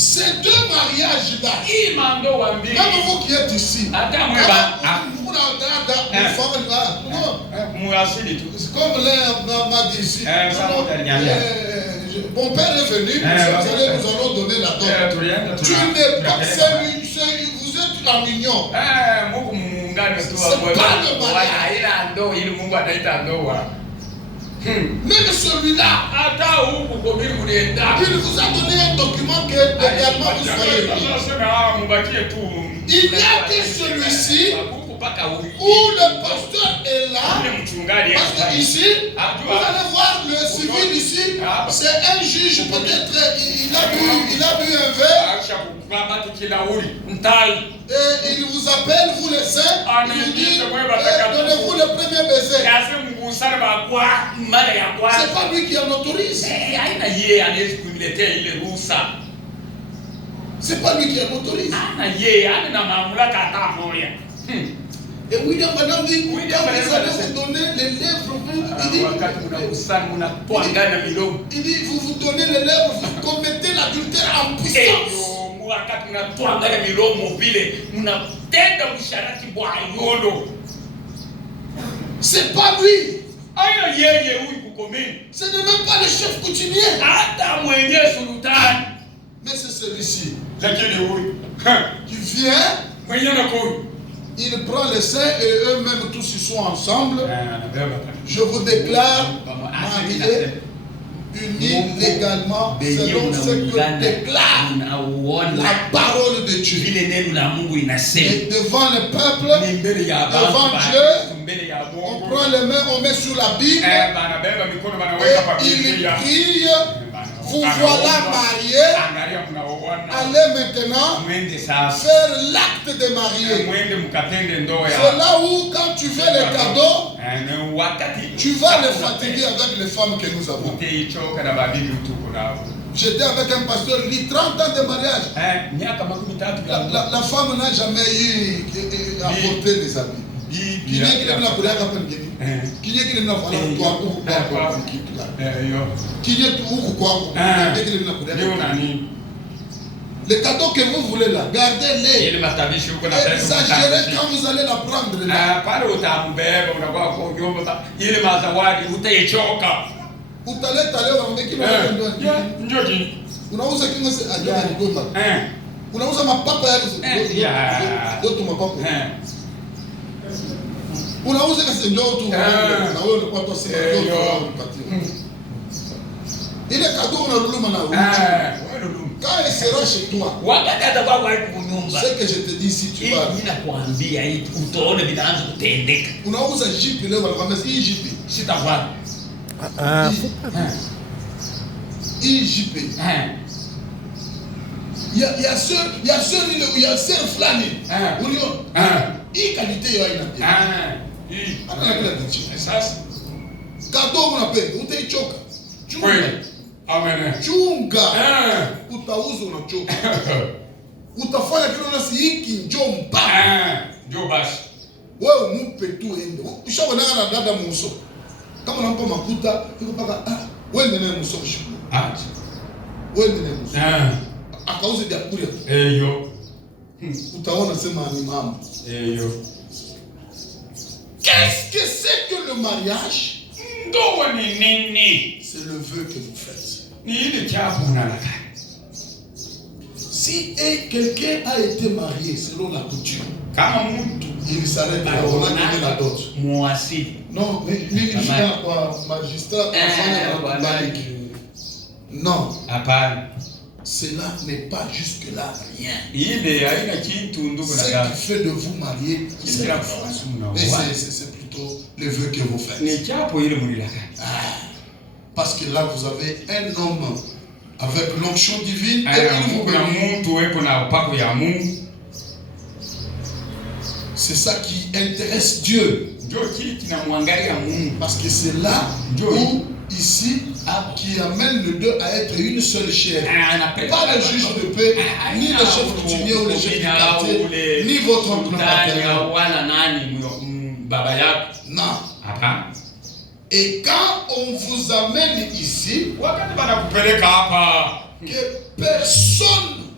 Ces deux mariages-là, même vous qui êtes ici, c'est comme l'un m'a dit ici. Mon père est venu, nous allons donner la dot. Tu n'es pas celui, vous êtes la mignon. C'est pas le mariage. Même celui-là, il vous a donné un document que également vous soyez là. Il n'y a que celui-ci où le pasteur est là. Parce que ici, vous allez voir le civil ici, c'est un juge, peut-être il a bu un verre. Et il vous appelle, vous les saints, il vous dit, donnez-vous le premier baiser. C'est pas lui qui en autorise. C'est pas lui qui en autorise. Et William Branham dit, vous allez vous donner les lèvres. Il dit, vous vous donnez les lèvres, vous commettez l'adultère en puissance. C'est pas lui. Ce n'est même pas le chef coutumier. Mais c'est celui-ci qui vient. Il prend les saints et eux-mêmes tous ils sont ensemble. Je vous déclare mariés, unis légalement selon ce que déclare la parole de Dieu. Et devant le peuple, devant Dieu, on prend les mains, on met sur la Bible et il prie. Vous voilà mariés. Allez maintenant faire l'acte de marié. C'est là où quand tu fais les cadeaux, tu vas les fatiguer avec les femmes que nous avons. J'étais avec un pasteur, il dit 30 ans de mariage. La femme n'a jamais eu à porter des habits. Les cadeaux que vous voulez là, gardez-les. Exagérez quand vous allez la prendre là. Unauza kasi ndoto na wewe unakuwa tosi ndoto ile cadeau unaluluma na wewe quand il sera chez toi wakati atakuwa kwa nyumba c'est que je te dis si tu vas ninakwambia hii utaona vinaanza kutendeka unauza jipi leo wanakwambia hii jipi sitavaa hii jipi il y a sœur flani unio hii qualité yo ina sasa cadeau unapenda utaichoka chunga utauza unachoka utafanya kile nasi hiki njoo mpaka njoo basi wewe mpe tu ende ushaona na dada muso kama unampa makuta iko paka wewe ndio muso shukuru wewe ndio muso akauze vya kule yo utaona sema ni mambo yo. Qu'est-ce que c'est que le mariage? C'est le vœu que vous faites. Si quelqu'un a été marié selon la coutume, il s'arrête là, on a donné la dot. Non, mais magistrat, non. Cela n'est pas jusque-là rien. Ce qui fait de vous marier, c'est la force. Mais c'est plutôt le vœu que vous faites. Parce que là, vous avez un homme avec l'onction divine et il vous bénit. C'est ça qui intéresse Dieu. Parce que c'est là où, ici, qui amène les deux à être une seule chair. Pas le juge de paix, ni le chef coutumier ou le chef du quartier, ni votre oncle maternel. Non. Et quand on vous amène ici, que personne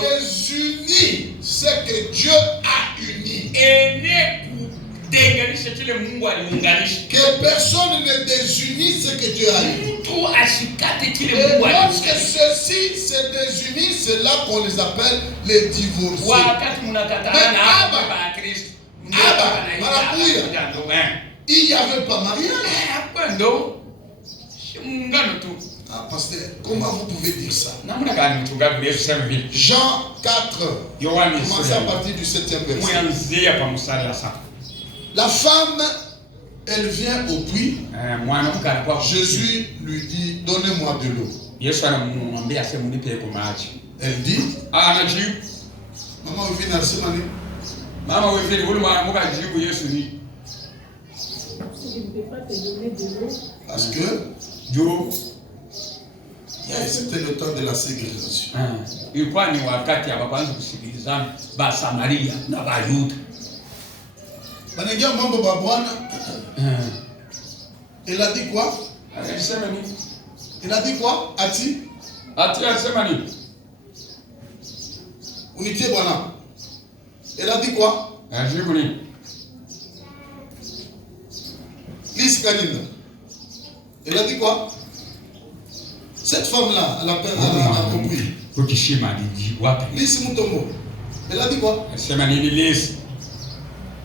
Désuni ce que Dieu a uni. Que personne ne désunisse ce que Dieu a uni. Et lorsque ceux-ci se désunissent, c'est là qu'on les appelle les divorcés. Il n'y avait pas mariage. Ah, pasteur, comment vous pouvez dire ça? Jean 4, commencez à partir du 7e verset. La femme, elle vient au puits. Jésus lui dit, donnez-moi de l'eau. Elle dit, maman, vous venez à ce moment. Maman, vous venez je ne peux pas te donner de l'eau. Parce que c'était le temps de la ségrégation. Il a dit quoi? Il a dit quoi? Ati? Unité Bwana. Il a dit quoi? Il a dit quoi? Cette femme-là, elle a compris. Lise Mutombo. Elle a dit quoi?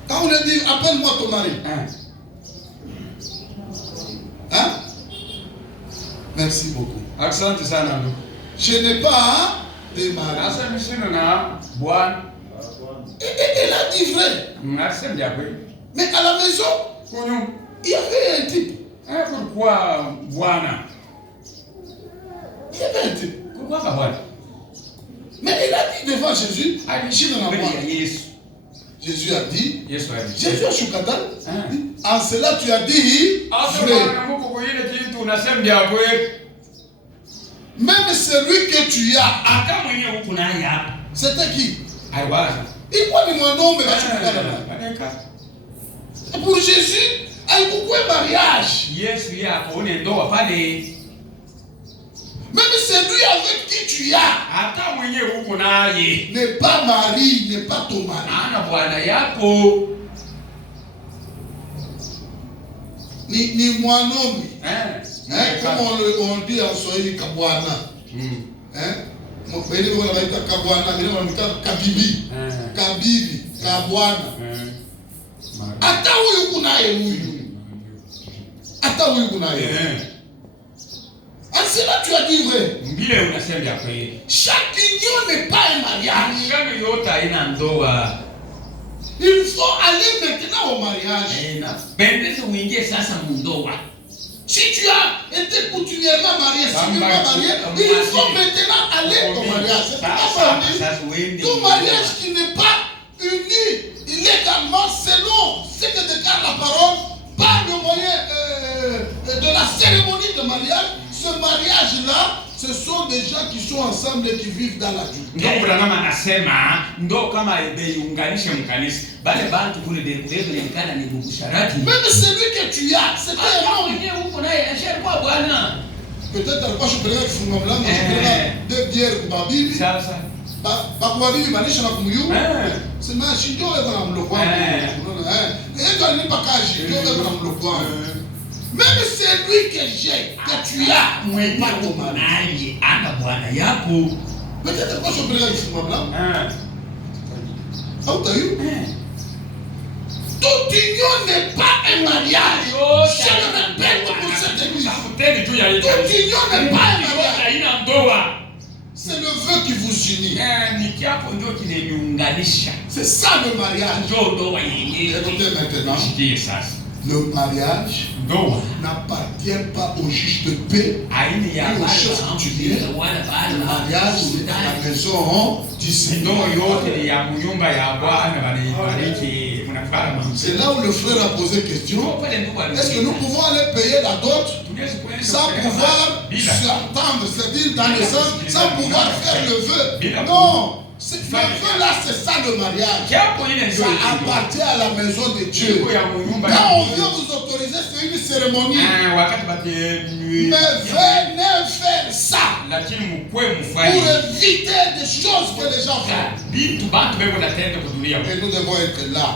Quand on lui dit, appelle-moi ton mari. Hein? Merci beaucoup. Je n'ai pas de mari. Elle a dit vrai. Mais à la maison, il y avait un type. Pourquoi Bwana? Il y avait un type. Mais il a dit devant Jésus, Jésus a dit, Jésus a choukata. En cela tu as dit vrai. Même celui que tu as, c'était qui? Il voit mon nom, mais pour Jésus, il y a beaucoup de mariage. Même celui avec qui tu as n'est pas mari, n'est pas ton mari. Ni mwanomi. Comme on dit en Swahili, kabwana. Kabibi. Kabibi. Kabwana. Ata huyu kunaye huyu. Ata huyu kunaye. En cela tu as dit vrai. Chaque union n'est pas un mariage. Il faut aller maintenant au mariage. Si tu as été coutumièrement marié, si tu n'es pas marié, il faut maintenant aller au mariage. C'est pourquoi on dit tout mariage qui n'est pas uni illégalement selon ce que déclare la parole par le moyen de la cérémonie de mariage. Ce mariage-là, ce sont des gens qui sont ensemble et qui vivent dans la vie. Même celui que tu as, c'est un homme. Peut-être pas je peux dire que blanc, je peux deux bières pour ma Bible. Pour ma Bible, c'est ma chido et ma mlokwa. Et quand il n'est pas caché, il est ma mlokwa. Même celui que j'ai, que tu as, pas ton mari. Peut-être pas je peux dire que blanc. How are you? Toute union n'est pas un mariage. Je le répète pour cette église. Toute union n'est pas un mariage. C'est le vœu qui vous unit. C'est ça le mariage. Écoutez maintenant. Le mariage n'appartient pas au juge de paix et aux choses coutumières. Le mariage, c'est à la maison du Seigneur. C'est là où le frère a posé question. Est-ce que nous pouvons aller payer la dot sans pouvoir s'entendre, c'est-à-dire dans le sens, sans pouvoir faire le vœu? Non. Le vœu là, c'est ça le mariage. Ça appartient à la maison de Dieu. Quand on vient vous autoriser, c'est une cérémonie. venez faire ça pour éviter des choses que les gens font. Et nous devons être là.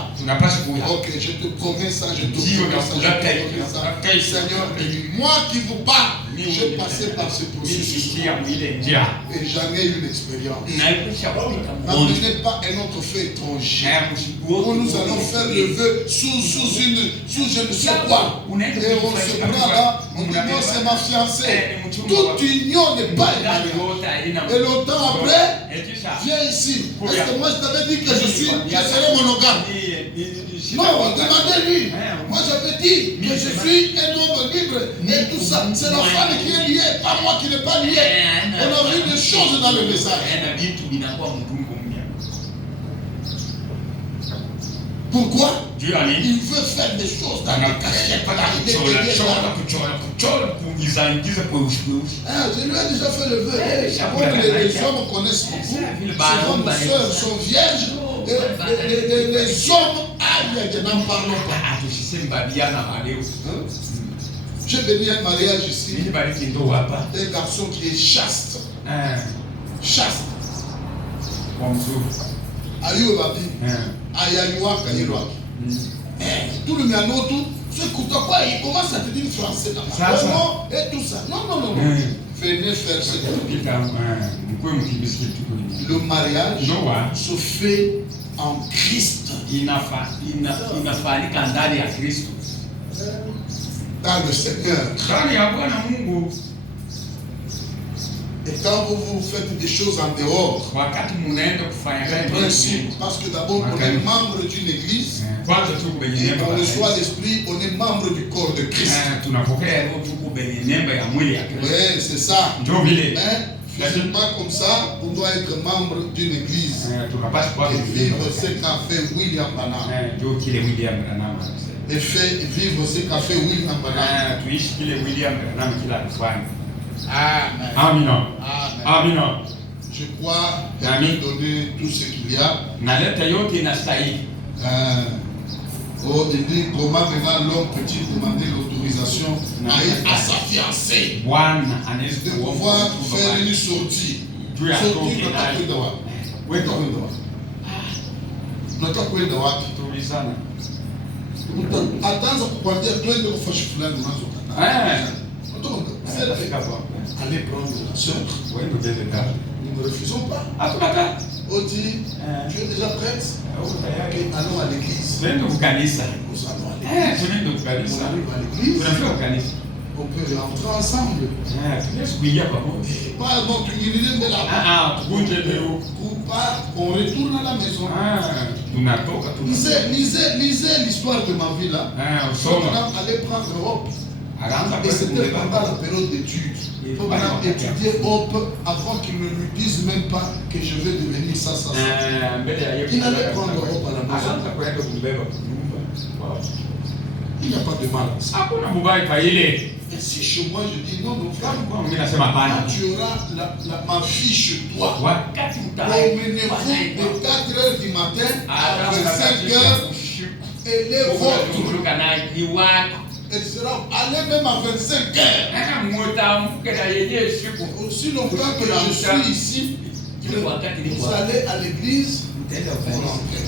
Ok, je te promets ça, je te promets ça. Seigneur, moi qui vous parle, j'ai passé par ce processus. Et j'en ai eu une expérience. N'amenez pas un autre feu étranger. Nous allons faire le vœu sous je ne sais quoi. Et on se prend là, on dit non, c'est ma fiancée. Toute union n'est pas une mariage. Et longtemps après, viens ici. Est-ce que moi je t'avais dit que je serai monogame? Non, demandez-lui. Moi j'avais dit que je suis un homme libre et tout ça. C'est la femme qui est liée, pas moi qui n'ai pas lié. On a vu des choses dans le message. Pourquoi? Il veut faire des choses dans le cachette. Je lui ai déjà fait le vœu. Les hommes connaissent beaucoup. Ces hommes sont vierges. Et les hommes, je n'en parle pas. J'ai venu à un mariage ici. Un garçon qui est chaste. Chaste. Ayo babi. Ayaywa kanyelwaki. Tout le monde, tout ce quoi il commence à te dire français dans et tout ça. Non. Venez faire ce que le mariage se fait en Christ. Dans le Seigneur. Et quand vous faites des choses en dehors, principe, parce que d'abord on est membre d'une église, et on reçoit l'esprit, on est membre du corps de Christ. Oui, c'est ça. Mais physiquement comme ça, on doit être membre d'une église. Et vivre ce qu'a fait William Branham. Et vivre ce qu'a fait William Branham. Amen. Amen. Je crois qu'il a donné tout ce qu'il y a. Il dit comment maintenant l'homme peut-il demander l'autorisation à sa fiancée de pouvoir faire une sortie. Sortie attends kukwambia twende kufashi fulani unazo allez prendre la soeur. Nous ne refusons pas. On dit, tu es déjà prête? Allons à l'église. Nous allons à l'église. On arrive à l'église. On peut rentrer ensemble. Pas donc une de là-bas. On retourne à la maison. Lisez l'histoire de ma vie là. On allait prendre Europe. Et c'était pendant la période d'études. Il faut maintenant étudier Hope avant qu'il ne lui dise même pas que je vais devenir ça. Il allait prendre Hope à la maison. Il n'y a pas de mal. Et si chez moi je dis non, frère, tu auras ma fille chez toi. Promenez-vous de 4h du matin à 5h. Elle est votre. Elle sera allée même à 25 heures. Aussi longtemps que je suis ici, vous allez à l'église pour rentrer.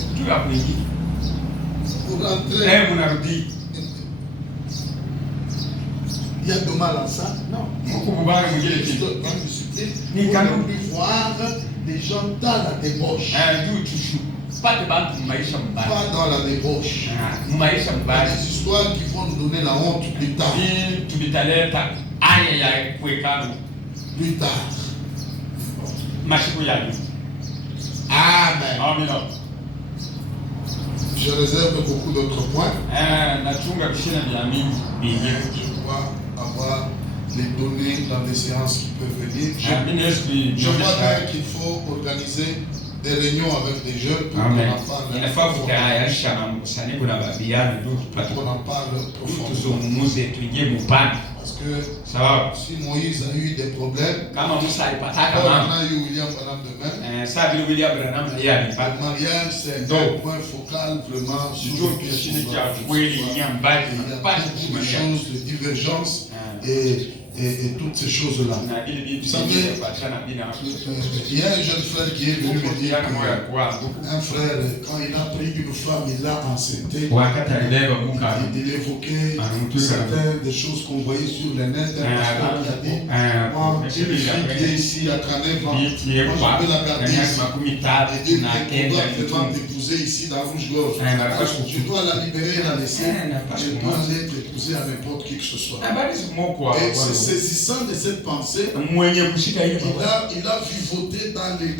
Il y a de mal à ça? Non. On ne plus voir des gens dans la débauche. Pas dans la débauche. Des histoires qui vont nous donner la honte plus tard. Plus tard. Amen. Je réserve beaucoup d'autres points. Je crois avoir les données dans les séances qui peuvent venir. Je vois qu'il faut organiser des réunions avec des jeunes pour qu'on en parle. Pour qu'on en parle profondément. Parce que si Moïse a eu des problèmes, on a eu William Branham de même. Le mariage, c'est un point focal vraiment sur lequel il y a beaucoup de choses de divergence. Et et toutes ces choses-là. Vous savez, il y a un jeune frère qui est venu me dire qu'un frère, quand il a pris une femme, il l'a enceinté. Il évoquait certaines des choses qu'on voyait sur le net. Il a dit, moi, une fille qui est ici à Canet, moi je peux la garder ici. Et on doit vraiment t'épouser ici dans Rouge-Gorge. Tu dois la libérer et la laisser. Tu dois l'être épousée à n'importe qui que ce soit. Et se saisissant de cette pensée, il a vivoté dans les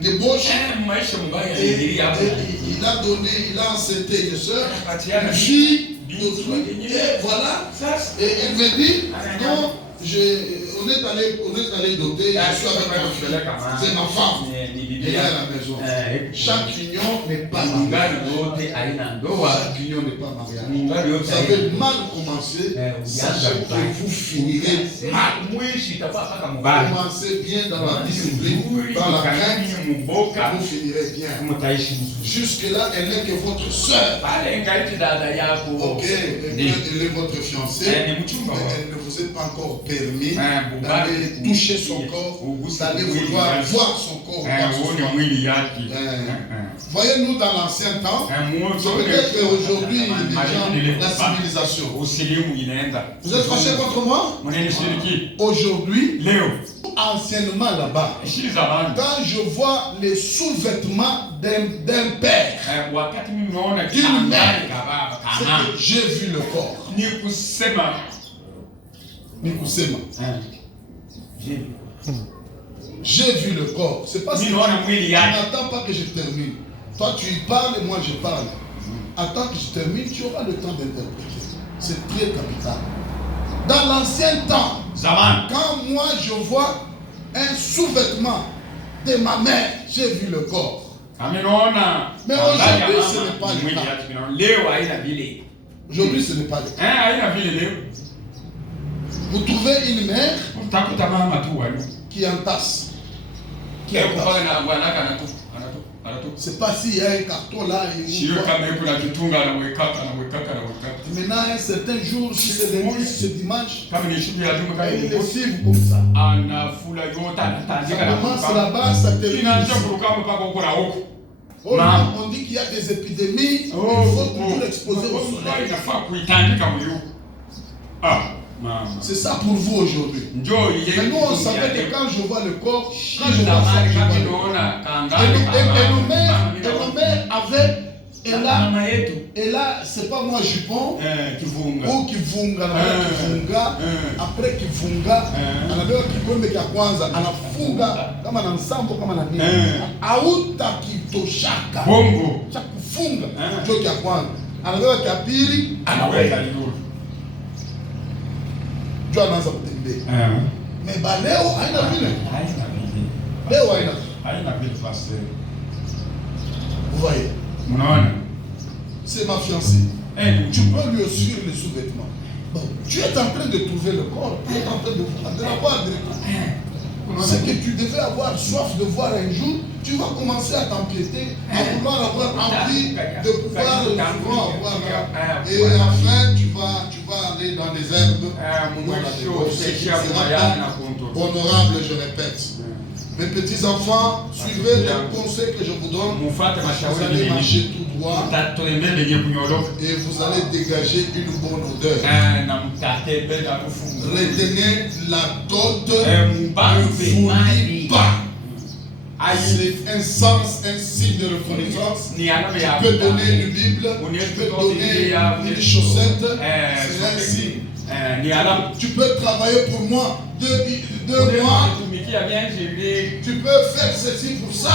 débauches. Et il a donné, il a enceinté une soeur, une fille, et voilà. Et il me dit, non, on est allé doter, je suis avec ma fille, c'est ma femme, elle est à la maison. Chaque union n'est pas mariage. Chaque union n'est pas mariage. Vous avez mal commencé, sachez que vous finirez mal. Commencez bien dans la discipline, dans la crainte, vous finirez bien. Jusque-là, elle n'est que votre soeur. Ok, elle est votre fiancée, elle ne vous est pas encore permis d'aller toucher son corps, d'aller vouloir voir son corps. Voyez-nous dans l'ancien temps, peut-être qu'aujourd'hui, la civilisation. Vous êtes fâché contre moi? Aujourd'hui, anciennement là-bas, quand je vois les sous-vêtements d'un père, d'une mère, c'est que j'ai vu le corps. Nikusema. J'ai vu le corps. C'est pas si tu n'attends pas que je termine. Toi tu y parles et moi je parle. Attends que je termine, tu auras le temps d'interpréter. C'est très capital. Dans l'ancien temps, quand moi je vois un sous-vêtement de ma mère, j'ai vu le corps. Mais aujourd'hui ce n'est pas le cas. Aujourd'hui ce n'est pas le cas. Vous trouvez une mère qui entasse. C'est pas s'il y a un carton là. Maintenant, un certain jour, si c'est lundi, si c'est dimanche, il les suivent comme ça. Ça commence là-bas, ça termine ici. Oh, on dit qu'il y a des épidémies, il faut toujours exposer au soleil. C'est ça pour vous aujourd'hui. Mais nous, on savait que quand je vois le corps, quand je vois ça, je vois le corps. Et nos mères avaient, et là, c'est pas moi jupon, ou kivunga, après kivunga, anabewa kikombe kia kwanza, anafunga kama na msambo kama na nini. Auta kitoshaka. Cha kufunga, ndio kia kwanza. Anabewa kia pili, anaweka liduru. Jua anaanza kutembea. Mais leo haina vile. Leo haina vile pasteur. Vous voyez? C'est ma fiancée. Tu peux lui offrir les sous-vêtements. Bon, tu es en train de trouver le corps. Tu es en train de la voir directement. C'est que tu devais avoir soif de voir un jour. Tu vas commencer à t'empiéter, à vouloir avoir envie de pouvoir le voir. Et enfin, tu vas aller dans les herbes. Honorable, je répète. Mes petits enfants, suivez les conseils que je vous donne. Vous allez marcher tout droit et vous allez dégager une bonne odeur. Retenez la dot, ne voulez pas. C'est un sens, un signe de reconnaissance. Tu peux donner une Bible, tu peux donner une chaussette, c'est un signe. Tu peux travailler pour moi 2 mois. Tu peux faire ceci pour ça.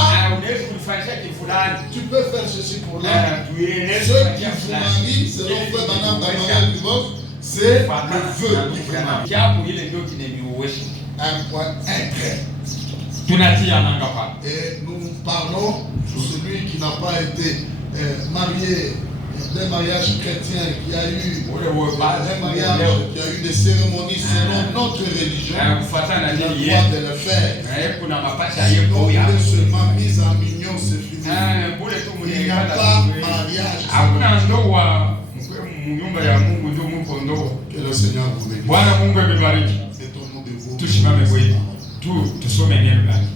Tu peux faire ceci pour là. Ceux qui vous marient seront faits madame dans mariage divorce. C'est le vœu qui vous marie. Un point, un trait. Et nous parlons de celui qui n'a pas été marié d'un mariage chrétien, qui a eu un mariage, qui a eu des cérémonies selon notre religion, il a le droit de le faire. Sinon, il est seulement mis en union, c'est fini. Il n'y a pas mariage. Que le Seigneur vous bénisse. tusimame wima tusome neno lake.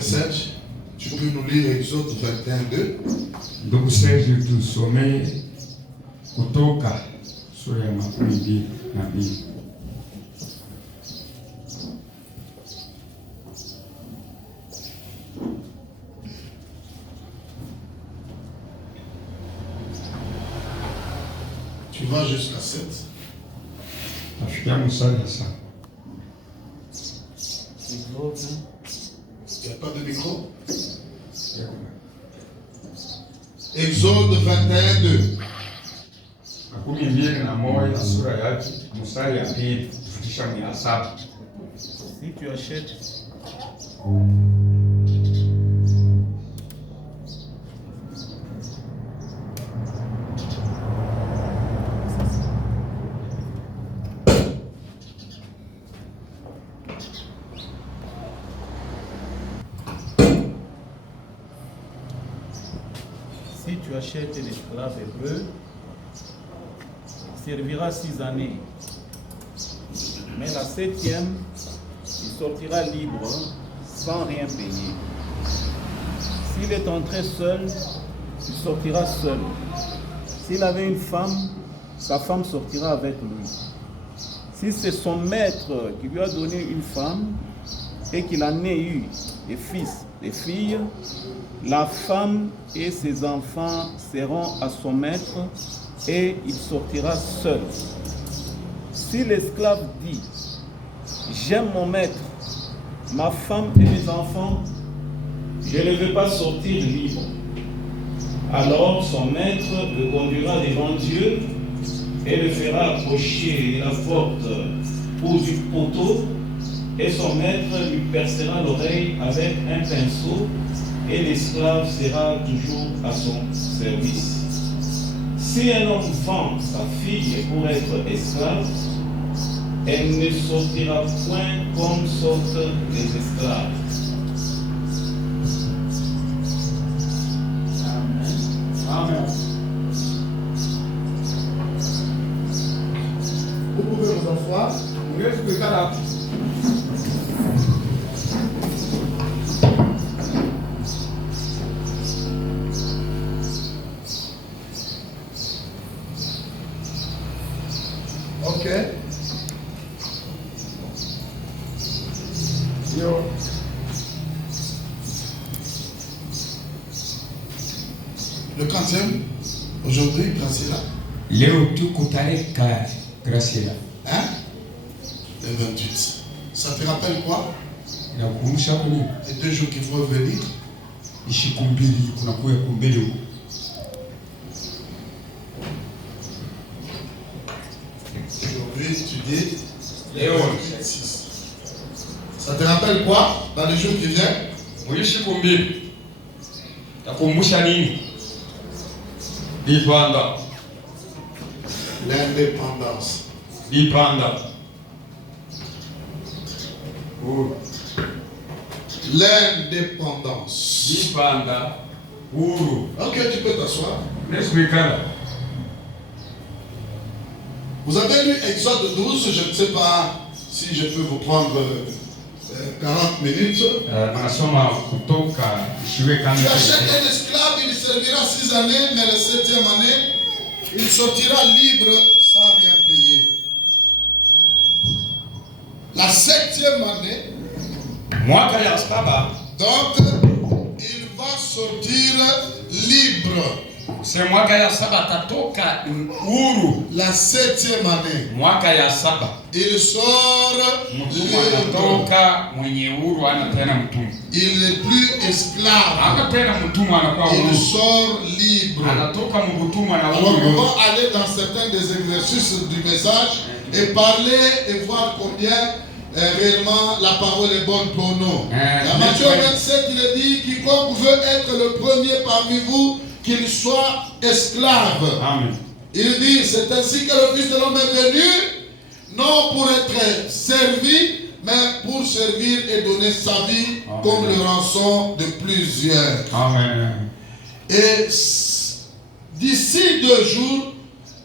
Serge, tu peux nous lire Exode 21:2. Ndugu Serge, tusome Kutoka sura ya 22. Tu vas jusqu'à 7. Tafikia mstari wa 7. Il n'y a pas de micro? Exode 21:2. Makumi mbili na moja sura yake mstari ya 2 kufikisha 7. Si tu achètes l'esclave hébreu, il servira 6 années. Mais la 7e, il sortira libre, sans rien payer. S'il est entré seul, il sortira seul. S'il avait une femme, sa femme sortira avec lui. Si c'est son maître qui lui a donné une femme et qu'il en ait eu des fils, des filles, la femme et ses enfants seront à son maître et il sortira seul. Si l'esclave dit « J'aime mon maître, ma femme et mes enfants, je ne veux pas sortir libre », alors son maître le conduira devant Dieu et le fera approcher de la porte ou du poteau, et son maître lui percera l'oreille avec un pinceau, et l'esclave sera toujours à son service. Si un homme vend sa fille pour être esclave, elle ne sortira point comme sortent les esclaves. Amen. Vous pouvez vous asseoir. Ok. Yo. Le 30e, aujourd'hui, Graciela. Leo tuko tarehe Graciela. Hein? Le 28. Ça te rappelle quoi? Inakumbusha nini? Les 2 jours qui vont venir. Siku mbili kunakuwa kumbele huko. Aujourd'hui, tu dis Léo. 26. Ça te rappelle quoi dans les jours qui viennent? Muri siku mbili. Takumbusha nini? Lipanda. L'indépendance. Lipanda. Oh. L'indépendance. Lipanda. Huru. Ok, tu peux t'asseoir. Nesbikala. Vous avez lu Exode 12, je ne sais pas si je peux vous prendre 40 minutes. Nasoma Kutoka Tu achètes un esclave, il servira 6 années, mais la 7e année, il sortira libre sans rien payer. La 7e année, mwaka ya 7 donc, il va sortir libre. c'est mwaka ya 7 atatoka huru. La 7e année, Mwaka ya 7 il sort mtumwa libre. anatoka mwenye huru, ana tena mtumwa. Il n'est plus esclave. Hata tena mtumwa anakuwa Il huru. sort libre. Anatoka mtumwa na Alors, on huru. va aller dans certains des exercices du message et parler et voir combien réellement la parole est bonne pour nous. Dans Matthieu 27, il est dit, quiconque veut être le premier parmi vous, qu'il soit esclave. Amen. Il dit, c'est ainsi que le Fils de l'homme est venu, non pour être servi, mais pour servir et donner sa vie comme le rançon de plusieurs. Amen. Et d'ici 2 jours,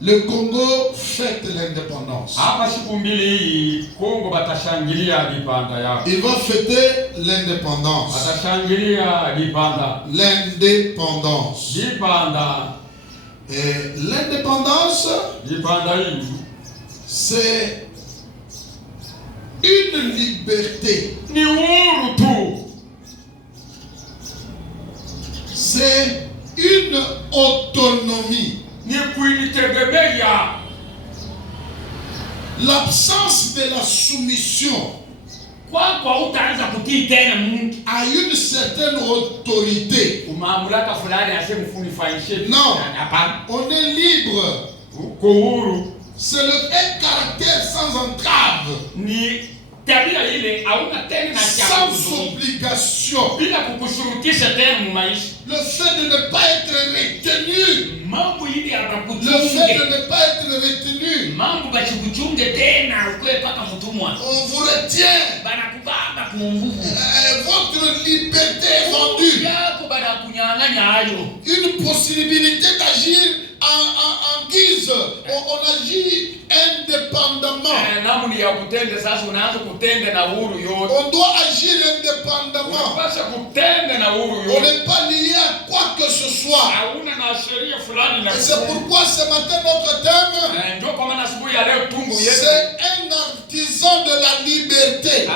le Congo fête l'indépendance. Il va fêter l'indépendance. L'indépendance. Et l'indépendance, c'est une liberté. C'est une autonomie. L'absence de la soumission à une certaine autorité. Non, on est libre. C'est un caractère sans entrave, sans obligation. Le fait de ne pas être retenu. Le fait de ne pas être retenu. On vous retient. Votre liberté est vendue. Une possibilité d'agir en guise. On agit indépendamment. On doit agir indépendamment. On n'est pas lié à quoi que ce soit. Et c'est pourquoi ce matin notre thème, c'est un artisan de la liberté.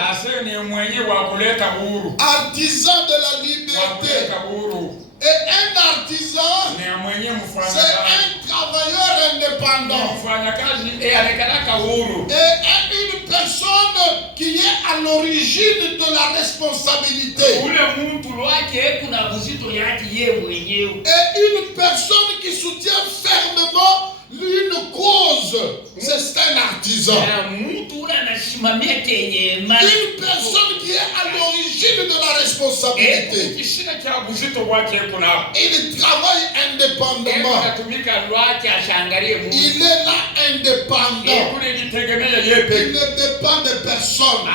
Artisan de la liberté. Et un artisan, c'est un travailleur indépendant. Et une personne qui est à l'origine de la responsabilité. Et une personne qui soutient fermement une cause, c'est un artisan. Une personne qui est à l'origine de la responsabilité. Il travaille indépendamment. Il est là indépendant. Il ne dépend de personne.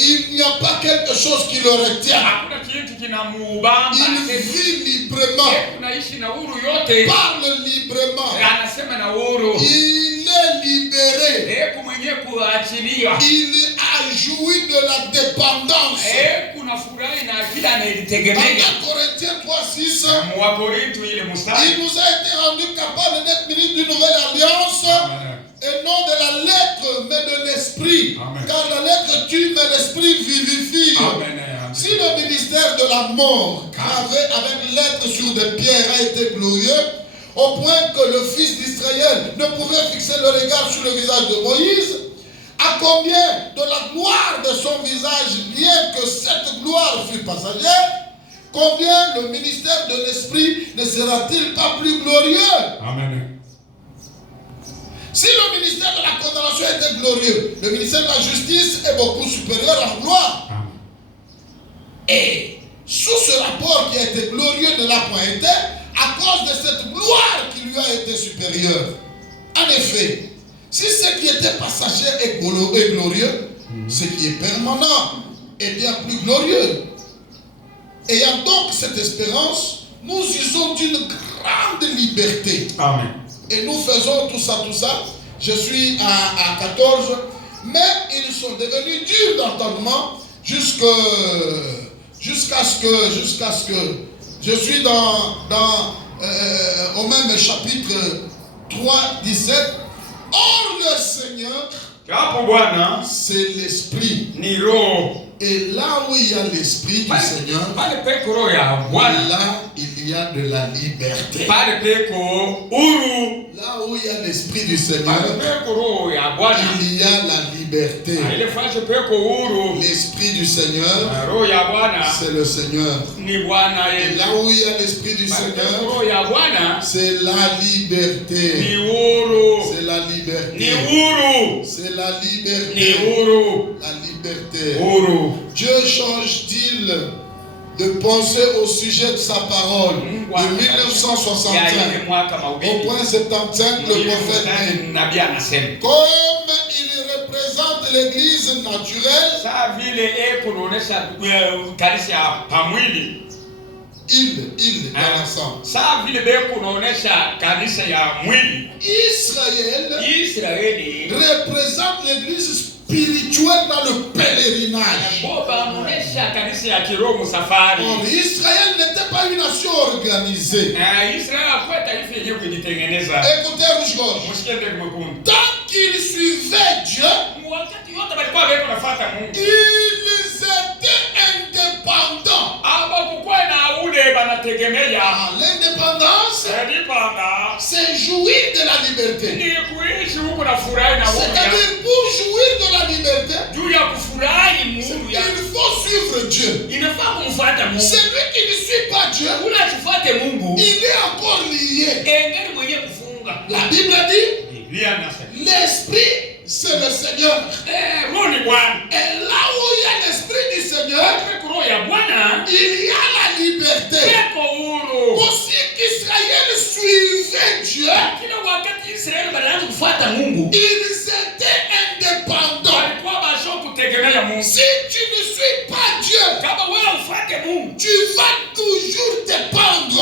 Il n'y a pas quelque chose qui le retient. Il vit librement. Parle librement. Il est libéré. Il a joui de la dépendance. Dans Corinthiens 3:6, il nous a été rendu capable d'être ministre d'une nouvelle alliance. Et non de la lettre, mais de l'esprit. Car la lettre tue, mais l'esprit vivifie. Si le ministère de la mort, gravé avec lettres sur des pierres, a été glorieux, au point que le fils d'Israël ne pouvait fixer le regard sur le visage de Moïse, à combien de la gloire de son visage, bien que cette gloire fût passagère, combien le ministère de l'esprit ne sera-t-il pas plus glorieux? Amen. Si le ministère de la condamnation était glorieux, le ministère de la justice est beaucoup supérieur en gloire. Et sous ce rapport qui a été glorieux ne l'a point été, à cause de cette gloire qui lui a été supérieure. En effet, si ce qui était passager est glorieux, ce qui est permanent est bien plus glorieux. Ayant donc cette espérance, nous usons d'une grande liberté. Amen. Et nous faisons tout ça. Je suis à 14, mais ils sont devenus durs d'entendement jusqu'à ce que je suis au même chapitre 3, 17. Or le Seigneur, c'est l'esprit. Et là où il y a l'esprit du Seigneur, là il y a de la liberté. Là où il y a l'esprit du Seigneur, il y a la liberté. L'esprit du Seigneur, c'est le Seigneur. Et là où il y a l'esprit du Seigneur, c'est la liberté. C'est la liberté. C'est la liberté. La liberté. Dieu change-t-il de penser au sujet de sa parole de 1965 au point 75, le prophète dit, comme il représente représente l'église naturelle. Il dans l'ensemble. Israël représente l'église spirituelle dans le pèlerinage. Or, Israël n'était pas une nation organisée. Écoutez, rouge-gorge. Tant qu'ils suivaient Dieu, ils étaient indépendants. L'indépendance, c'est jouir de la liberté. C'est-à-dire, pour jouir de la liberté, il faut suivre Dieu. Celui qui ne suit pas Dieu, il est encore lié. La Bible dit, l'esprit, c'est le Seigneur. Et là où il y a l'esprit du Seigneur, il y a la liberté. Aussi qu'Israël suivait Dieu, ils étaient indépendants. Si tu ne suis pas Dieu, tu vas toujours dépendre.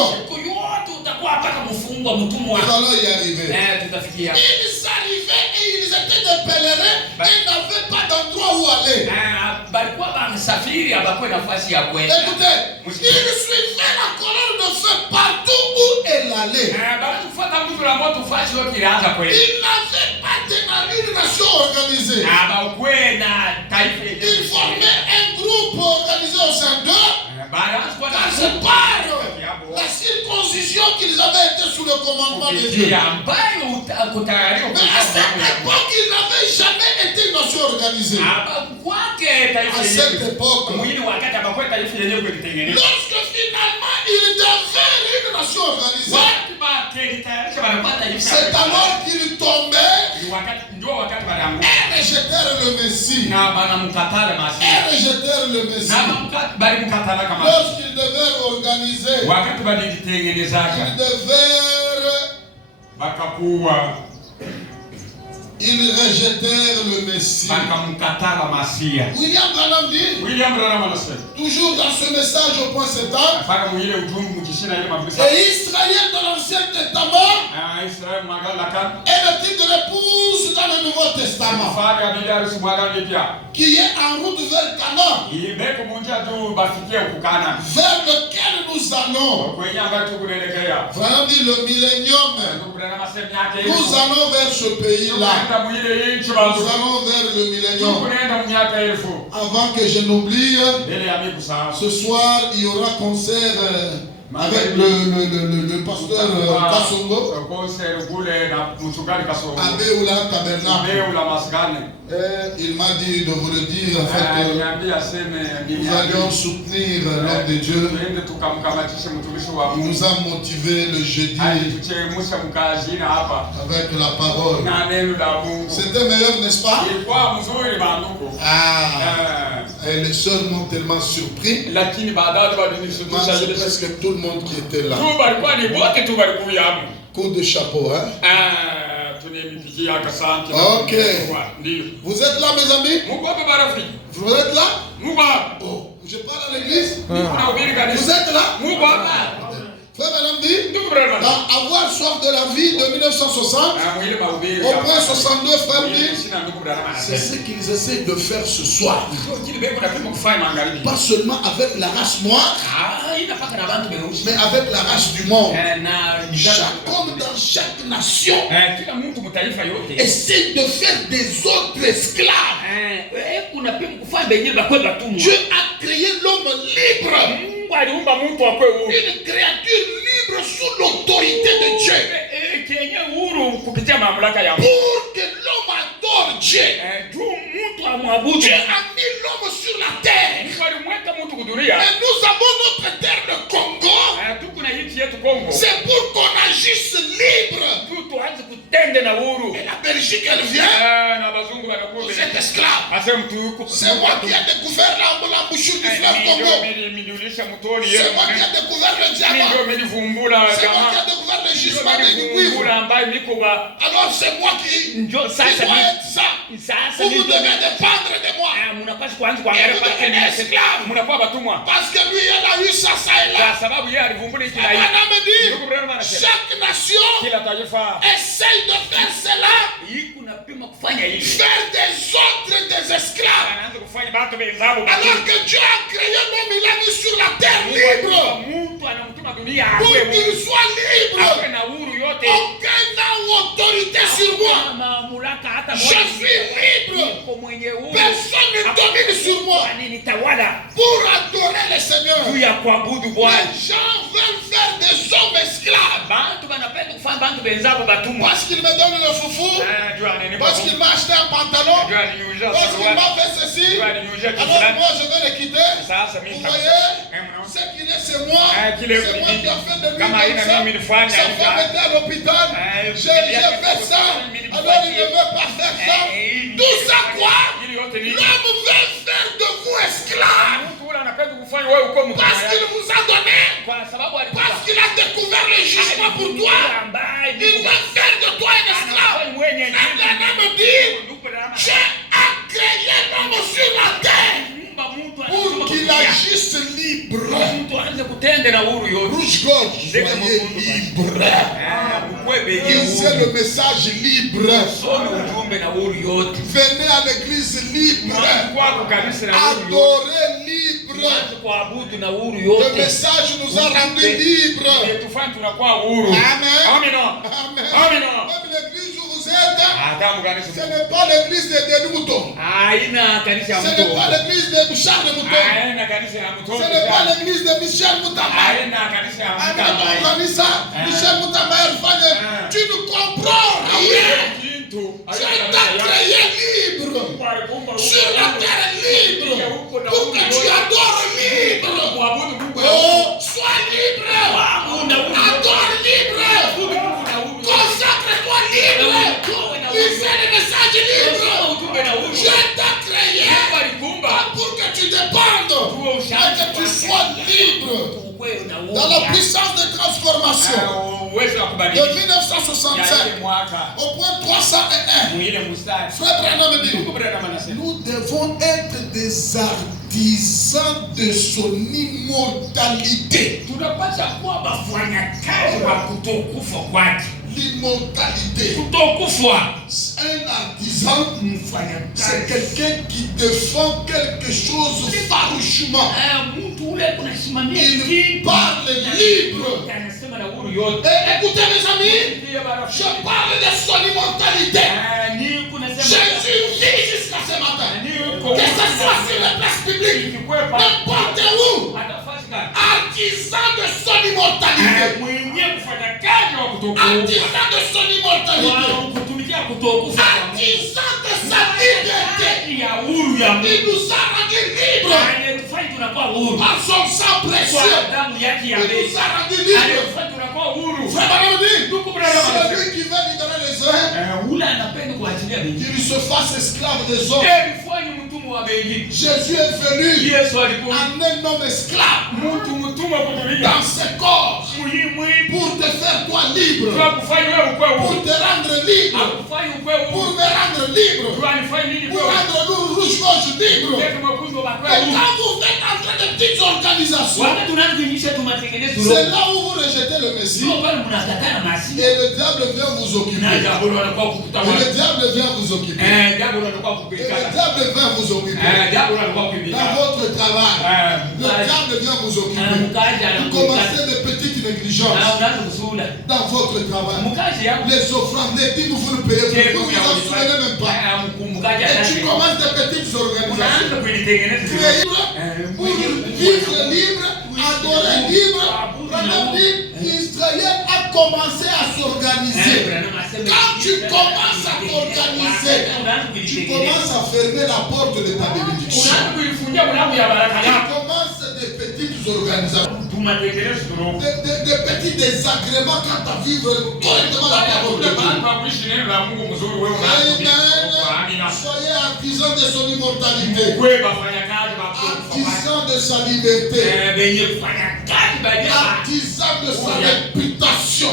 Nous allons y arriver. Ils arrivaient et ils étaient des pèlerins et n'avaient pas d'endroit où aller. Écoutez, ils suivaient la colonne de feu partout où elle allait. Ils n'avaient pas une nation organisée. Ils formaient un groupe organisé au sein d'eux. Car c'est par la circoncision qu'ils avaient été sous le commandement de Dieu. Mais à cette époque, ils n'avaient jamais été une nation organisée. À cette époque, lorsque finalement ils devinrent une nation organisée, c'est alors qu'ils tombaient et rejetèrent le Messie. Et rejetèrent le Messie. Lorsqu'ils devinrent organisés, ils rejetèrent le Messie. William Branham dit, toujours dans ce message au point 7 ans, et Israël dans l'Ancien Testament est le titre de l'épouse dans le Nouveau Testament, qui est en route vers Canaan, vers lequel nous allons. Branham dit le millénium. Nous allons vers ce pays-là. Nous allons vers le millénium. Avant que je n'oublie, ce soir il y aura concert avec le pasteur Kassongo, Abbé Oula Tabernacle. Il m'a dit de vous le dire en fait, nous allions soutenir l'homme de Dieu. Il nous a motivé le jeudi avec la parole. C'était meilleur, n'est-ce pas? Et les sœurs m'ont tellement surpris. C'est presque tout le monde qui était là. Coup de chapeau, hein? Ok. Vous êtes là, mes amis? Vous êtes là? Oh, je parle à l'église? Vous êtes là? Frère Madame dit, dans Avoir soif de la vie de 1960, au point 62, frère dit, c'est ce qu'ils essaient de faire ce soir. Pas seulement avec la race noire, mais avec la race du monde. Chaque homme dans chaque nation essaie de faire des autres esclaves. Dieu a créé l'homme libre. Une créature libre sous l'autorité de Dieu. Pour que l'homme adore Dieu. Dieu a mis l'homme sur la terre. Et nous avons notre terre, le Congo. C'est pour qu'on agisse libre. Et la Belgique, elle vient. Vous êtes esclave. C'est moi qui ai découvert l'embouchure du fleuve Congo. C'est moi qui ai découvert le diamant. C'est moi qui ai découvert le gisement de Guigui. Vous Alors c'est moi qui dois être ça. Vous devez dépendre de moi. Vous devenez esclave. Parce que lui, il a eu ça et là. Abraham me dit, chaque nation essaye de faire cela. Faire des autres des esclaves. Alors que Dieu a créé l'homme, il a mis sur la terre libre. Pour qu'il soit libre. Aucun n'a autorité sur moi. Je suis libre. Personne ne domine sur moi. Pour adorer le Seigneur. Les gens veulent faire des hommes esclaves. Parce qu'il me donne le foufou. Parce qu'il m'a acheté un pantalon. Parce qu'il m'a fait ceci. Alors moi je vais le quitter. Vous voyez, ce qu'il est c'est moi. C'est moi qui a fait de lui comme ça. Sa femme était à l'hôpital. J'ai fait ça. Alors il ne veut pas faire ça. Tout ça quoi? L'homme veut faire de vous esclaves. Parce qu'il vous a donné. Parce qu'il a découvert le jugement pour toi. Il veut faire de toi un esclave. Abraham me dit, Dieu a créé l'homme sur la terre pour qu'il agisse libre. Rouge-gorge, soyez libre. Lisez le message libre. Venez à l'église libre. Adorez libre. Le message nous a rendus libres. Amen. Amen. Même l'église où vous êtes, ce n'est pas l'église de Mouton. Ce n'est pas l'église de Charles Mouton. Ce n'est pas l'église de Michel Moutamaer. Michel Moutamaer, tu ne comprends rien. Dieu t'a créé libre. Sur la terre libre. Pour que tu adores libre. Oh, sois libre. Adore libre. Consacre-toi libre. Lisez les messages libres. Dieu t'a créé pour que tu dépendes et que tu sois libre. Dans la puissance de transformation de 1965 au point 301, Frère Branham dit, nous devons être des artisans de son immortalité. L'immortalité. Un artisan, c'est quelqu'un qui défend quelque chose farouchement. Il parle libre. Et écoutez mes amis, je parle de son immortalité. Jésus vit jusqu'à ce matin. Que ce soit sur la place publique, n'importe où. Artisan de son immortalité. Artisan de son immortalité. Artisan de sa liberté. Il nous a rendus libres. Par son sang précieux. Il nous a rendus libres. Frère Branham dit, celui qui veut libérer les uns, qu'il se fasse esclave des autres. Jésus est venu en un homme esclave dans ce corps pour te faire toi libre, pour te rendre libre, pour me rendre libre, pour rendre nous rouge-gorge libre. Et quand vous faites entrer de petites organisations, c'est là où vous rejetez le Messie et le diable vient vous occuper. Et le diable vient vous occuper. Et le diable vient vous occuper. Dans votre travail, le diable vient vous occuper. Vous commencez des petites négligences dans votre travail. Les offrandes, les dîmes, vous ne payez pas. Vous ne vous en souvenez même pas. Et tu commences des petites organisations. Pour vivre libre, adorer libre. Israël a commencé à s'organiser. Quand tu commences à t'organiser, tu commences à fermer la porte de ta bénédiction. Tu commences des petites organisations. Des petits désagréments quand tu vivre correctement la parole de Dieu. Amen. Soyez artisans de son immortalité. Artisans de sa liberté. Artisans de sa réputation.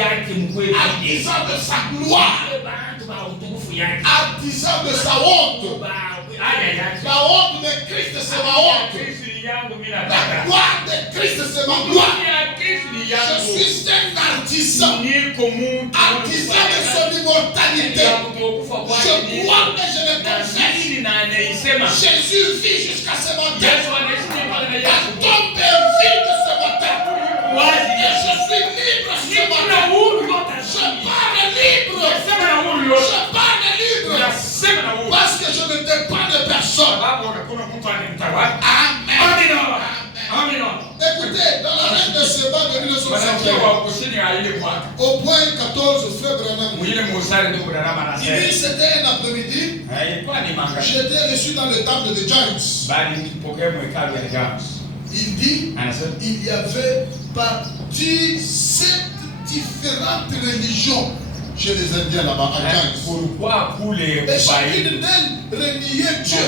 artisan de sa gloire, artisan de sa honte. La honte de Christ, c'est ma honte. La gloire de Christ, c'est ma gloire. Je suis un artisan, artisan de son immortalité. Je crois que je le confesse. Jésus vit jusqu'à ce matin. La tombe est vide ce matin. Et je suis libre ce matin. Je parle libre. Je parle libre. Parce que je ne dépends de personne. Amen. Écoutez, dans la reine de Séba de 1951, au point 14, frère Branham, il dit c'était un après-midi, j'étais reçu dans le temple de Giants. Il dit, il y avait parti 7 différentes religions chez les Indiens là-bas à Giants. Et chacune d'elles reniait Dieu.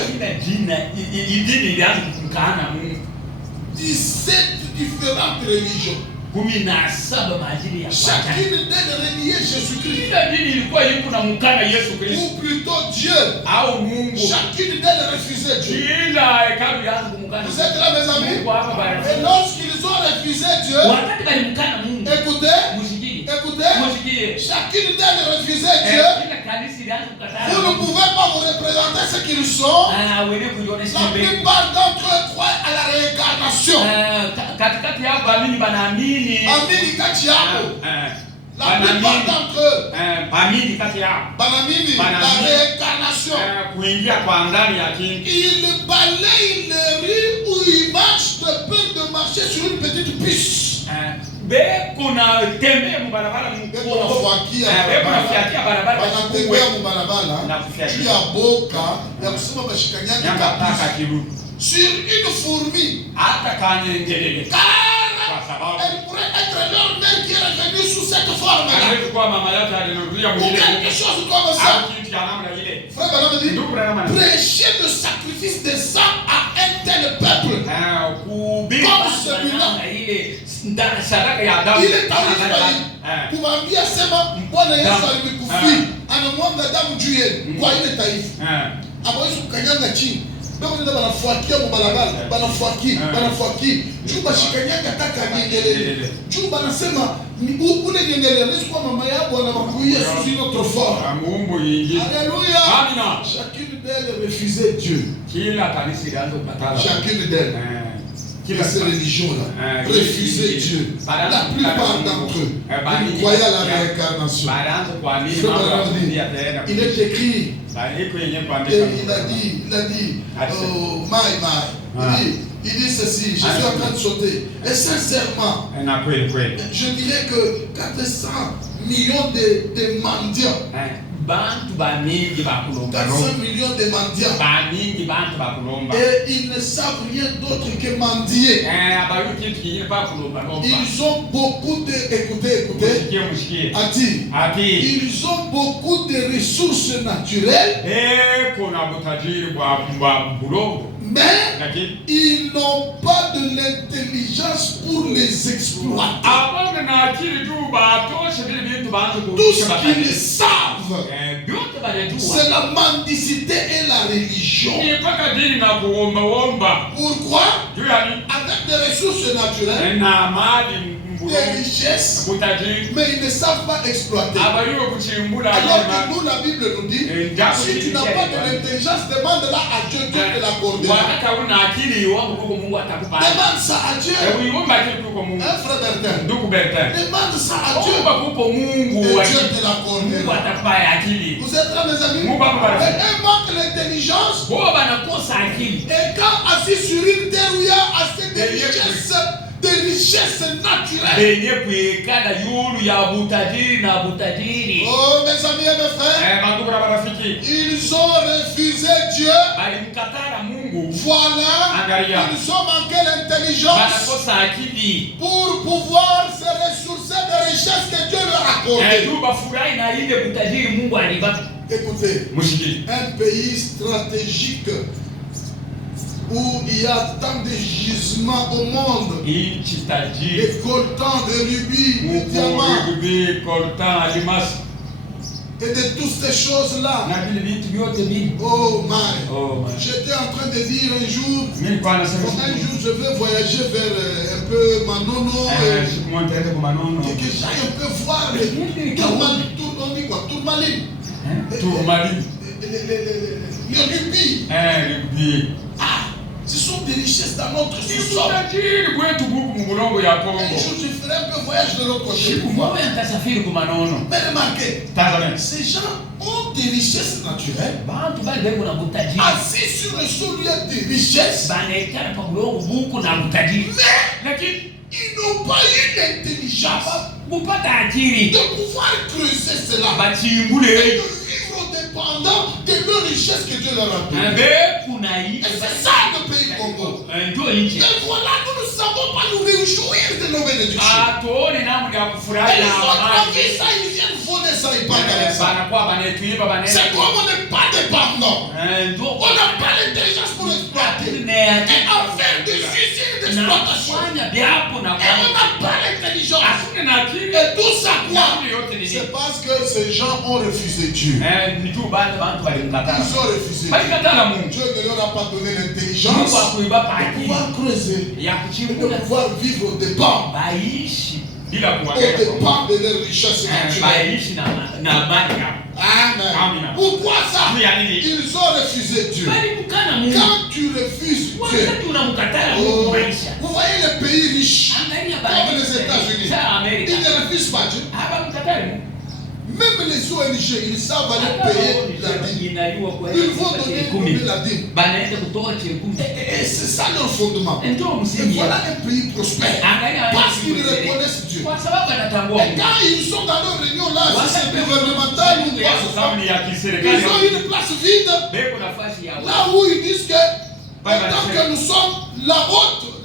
17 différentes religions. Chacune d'elles reniait Jésus-Christ. Ou plutôt Dieu. Chacune d'elles refusait Dieu. Vous êtes là, mes amis? Et lorsqu'ils ont refusé Dieu, écoutez, chacune d'elles refusait Dieu. Vous ne pouvez pas vous représenter ce qu'ils sont. La plupart d'entre eux croient à la réincarnation. La plupart d'entre eux, la réincarnation. Ils balayent les rues où ils marchent de peur de marcher sur une petite puce. Sur une fourmi. Elle pourrait être leur mère qui est revenue sous cette forme-là. Ou quelque chose comme ça. Frère Branham dit, prêcher le sacrifice de sang à un tel peuple. Comme celui-là. Il est arrivé. Kumwambia sema Bwana Yesu alimekufi. Anamwomba damu juu yenu. Kwa ile taifa. Hawezi kukanyanga chini. Ndio banafuatia mubalabala, banafuakia. Juu bashikanyanga taka nyengelele. Juu banasema ule nyengelele sio mama yako anabakuia sisi notre fort. Alléluia. Amina. Chacune d'elles refusait Dieu. Chacune d'elles. Ces religions-là refusaient Dieu. La plupart d'entre eux croyaient à la réincarnation. Il est écrit, et il a dit, il dit ceci, je suis en train de sauter. Et sincèrement, je dirais que 400 millions de mendiants. 400 millions de mendiants. Et ils ne savent rien d'autre que mendier. Ils ont beaucoup de... Écoutez. Ils ont beaucoup de ressources naturelles. Mais ils n'ont pas de l'intelligence pour les exploiter. Tout ce qu'ils savent, c'est la mendicité et la religion. Pourquoi? Avec des ressources naturelles, des richesses, mais ils ne savent pas exploiter. Alors que nous, la Bible nous dit, si tu n'as pas de l'intelligence, demande-la à Dieu, Dieu te l'accordera. Demande ça à Dieu. Frère Bertin, demande ça à Dieu. Et Dieu te l'accordera. Vous êtes là, mes amis? Et un manque l'intelligence. Et quand assis sur une terre où il y a assez de richesses, des richesses naturelles. Oh mes amis et mes frères, ils ont refusé Dieu. Voilà, ils ont manqué l'intelligence pour pouvoir se ressourcer des richesses que Dieu leur a accordées. Écoutez, un pays stratégique où il y a tant de gisements au monde, Nchi les tajiri, coltans de rubis, de huko diamants, rubi, coltan, almasi et de toutes ces choses-là. na vile vitu vyote vile. Oh my. Oh my. J'étais en train de dire un jour, Mimi nilikuwa nasema un jour je vais voyager vers un peu Manono, siku moja nitaenda kwa Manono. et que j'aille un peu voir Tourmaline, Tourmaline. les rubis. Rubi. Ah, ce sont des richesses dans notre sous-sol. Tajiri kwetu huku mlongo ya Un Kongo. jour je ferai un peu voyage de l'autre côté. Siku moja nitasafiri kwa Manono. Mais remarquez, Tanzania. ces gens ont des richesses naturelles. Bantu bali beko na butajiri. Assis sur le sol, il y a des richesses. Banaikala pa bulongo buku na butajiri. Mais Lakini ils n'ont pas eu l'intelligence Kupata akili. de pouvoir creuser cela et bachimbule de vivre dépendant de leurs richesses que Dieu leur a données. abe kuna hii. Et c'est ça le pays Congo. Ndio nchi. Et voilà, nous ne savons pas nous réjouir de nos bénédictions. Tuone namna ya Et kufurahi les na autres amani. vies, ça, ils viennent voler ça, ils partent avec ça. Banakuwa banetuiba banene. C'est comme on n'est pas dépendant. Ndio On n'a pas l'intelligence pour exploiter. Et en faire des usines d'exploitation. nafanya vyapo na Et on n'a pas l'intelligence. asune na akili. Et tout ça quoi? Yote ni C'est parce que ces gens ont refusé Dieu. ni tu bantu walimkataa. Ils ont refusé Dieu. Balikatala Mungu. Dieu ne leur a pas donné l'intelligence Mungu akuiba de akili pouvoir creuser ya et de kuchimbula pouvoir vivre au dépens, baishi bila au kuangalia dépens de leurs richesses naturelles. baishi na amani yao. Amen. Amina. Pourquoi ça? Juu ya nini? Ils ont refusé Dieu. Balikukana Mungu. Quand tu refuses Dieu, Wakati unamkatala Mungu oh, maisha. vous voyez les pays riches, Angalia comme les États-Unis, Za ils Amerika. ne refusent pas Dieu. Hapa mkatala Mungu. Même les ONG, ils savent aller payer la dîme. Inajua kwa Ils vont donner la dîme. banaenda kutoa chekumi. Et c'est ça leur fondement. Ndio Et msingi. voilà un pays prospère. Angalia Parce qu'ils reconnaissent Dieu. kwa sababu anatambua Et quand ils sont dans leur réunion là, si c'est gouvernemental ou quoi, Sababu ni ya kiserikali. ils ont une place vide Beko nafasi ya là où ils disent que pendant que nous sommes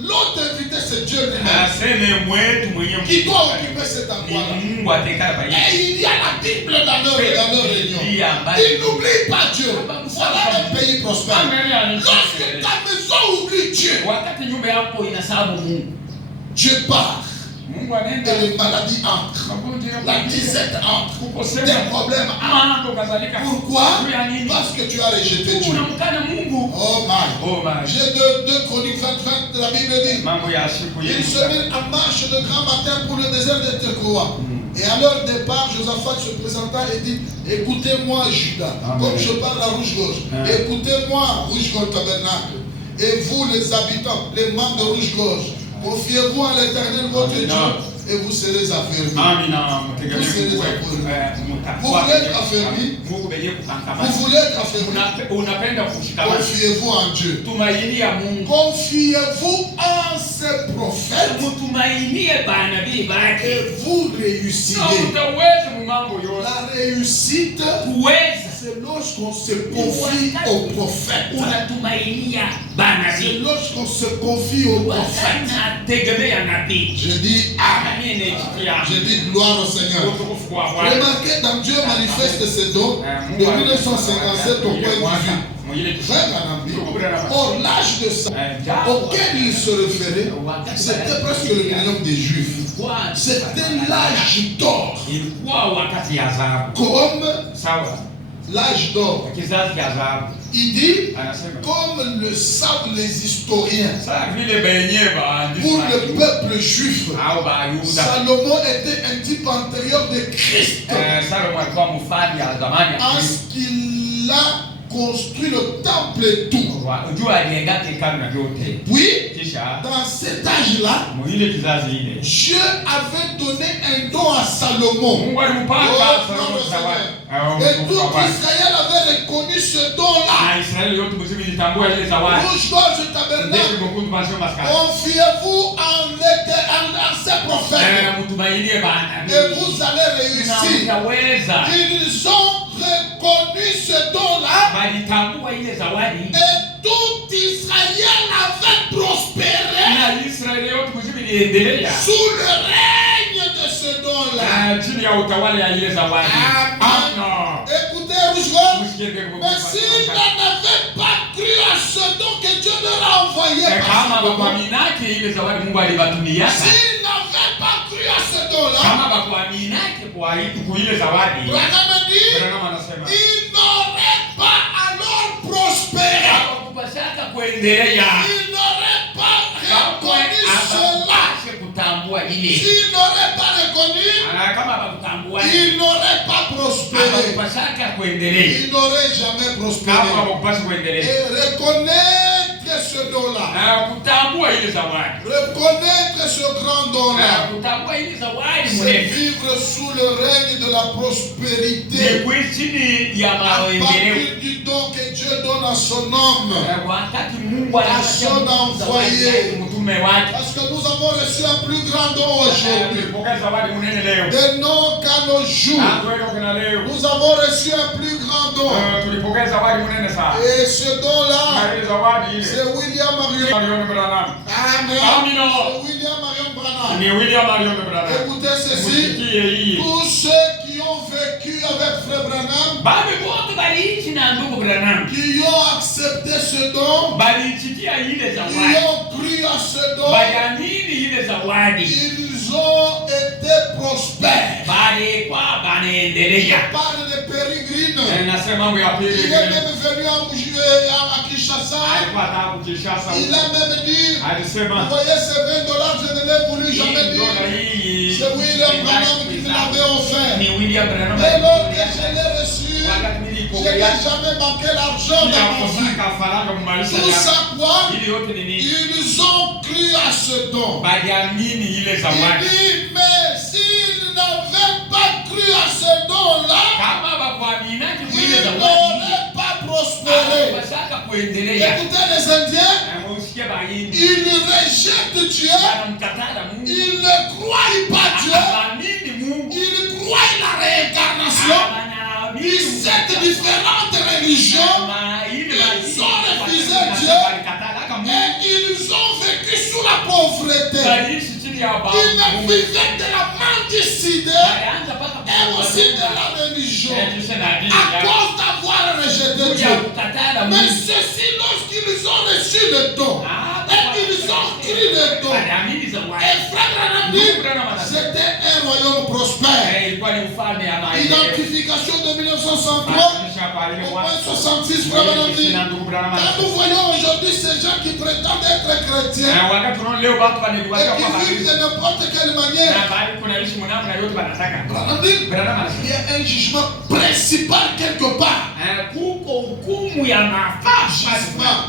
l'autre invité c'est Dieu lui-même aseme mwetu mwenye qui doit occuper cet endroit là. Mungu atekala pale. Et il y a la Bible dans leur réunion. Ils n'oublient pas Dieu. Voilà un pays prospère. Lorsque ta maison oublie Dieu, wakati nyumba yako inasabu Mungu. Dieu part. Mungu Et anaenda les maladies entrent. La disette entre. Des problèmes entrent. Pourquoi? Parce que tu as rejeté Dieu. Unamkana Mungu. Oh my. J'ai deux Chroniques 20, la Bible dit. mambo ya siku Ils se mirent en marche de grand matin pour le désert de Tekoa. Et à leur départ, Josaphat se présenta et dit, écoutez-moi Judas, comme je parle à rouge-gorge. Écoutez-moi rouge-gorge tabernacle. Et vous les habitants, les membres de rouge-gorge, confiez-vous à l'Éternel votre Dieu et vous serez affermis. Amina. Vous serez affermis. Vous voulez être affermis? Vous voulez être affermis? Unapenda kushikamana. Confiez-vous en Dieu. Tumainia Mungu. Confiez-vous en ces prophètes Mutumainie banabii bake. et vous réussirez. Utaweza mu mambo yote. La réussite, Kuweza c'est lorsqu'on se confie aux prophètes. unatumainia C'est banabii. lorsqu'on se confie aux prophètes. Wanategemea nabii. Je dis Amen. Nami naitikia. Je dis gloire au Seigneur. Utukufu kwa Bwana. Remarquez, dans Dieu manifeste ses dons de 1957 au point de vue. Frère Branham, or l'âge de ça auquel il se référait, c'était presque le millénaire des Juifs. C'était l'âge d'or. Ilikuwa wakati ya dhahabu. Comme Sawa. l'âge d'or. Kizazi ya dhahabu. Il dit, Anasema. comme le savent les historiens, Sasa vile benye baandishi. pour le peuple juif, au Bayuda. Salomon était un type antérieur de Christ. Salomo alikuwa mfalme ya zamani. En ce qu'il a construit le temple et tout. Unajua alienda hekalu na vyote. Puis, Kisha dans cet âge-là, mwile kizazi ile. Dieu avait donné un don à Salomon. Mungu alimpaka Oh, Salomo non, zawadi. et tout Israël avait reconnu ce don-là. Na Israeli yote mzima ilitambua ile zawadi. Rouge-gorge tabernacle. Ndio Mungu mpasio maskani. Confiez-vous en ces prophètes. Mtumainie Bwana. Et vous allez réussir. Unaweza. Ils ont reconnu ce don-là. Walitambua ile zawadi. Et tout Israël avait prospéré Na Israeli yote mzima iliendelea. sous le règne de ce don-là. Chini ya utawala ya ile zawadi. Amen. Amen. Écoutez vous voir? Mais s'ils n'avaient pas cru à ce don que Dieu leur a envoyé, s'ils n'avaient pas cru à ce don-là, Branham dit, ils n'auraient pas alors prospéré. Ils n'auraient pas reconnu cela. S'ils n'auraient pas reconnu, ils n'auraient pas prospéré. Ils n'auraient jamais prospéré. Et reconnaître ce don-là, reconnaître ce grand don-là, c'est vivre sous le règne de la prospérité. À partir du don que Dieu donne à son homme, à son envoyé. Parce que nous avons reçu un plus grand don aujourd'hui. Des noms qu'à nos jours. Nous avons reçu un plus grand don. Et ce don-là, c'est William Marion Branham. Amen. C'est William Marion Branham. Écoutez ceci. Tous ceux qui ont vécu avec Frère Branham, qui ont accepté ce don, qui ont cru à ce don, ils ont été prospères. Il parle de Pérégrine. Il est même venu à Kinshasa. Il a même dit, vous voyez ces $20, je ne l'ai voulu jamais dire. C'est William Branham qui me l'avait offert. Et lors que je l'ai reçu, je n'ai jamais manqué l'argent dans ma vie. Tout ça quoi? Ils ont cru à ce don. Il dit, mais s'ils n'avaient pas cru à ce don-là, ils n'auraient pas prospéré. Écoutez les Indiens, ils rejettent Dieu, ils ne croient pas Dieu, ils croient la réincarnation. 17 différentes religions, ils ont refusé Dieu et ils ont vécu sous la pauvreté. Ils vivaient de la mendicité et aussi de la religion à cause d'avoir rejeté Dieu. Mais ceci, lorsqu'ils ont reçu le don et qu'ils ont cru le don, et Frère Branham dit, c'était un royaume prospère. Identification de 1963 au moins 66, Frère Branham dit, quand nous voyons aujourd'hui ces gens qui prétendent être chrétiens et qui vivent de n'importe quelle manière, Branham dit, il y a un jugement principal quelque part. Jugement.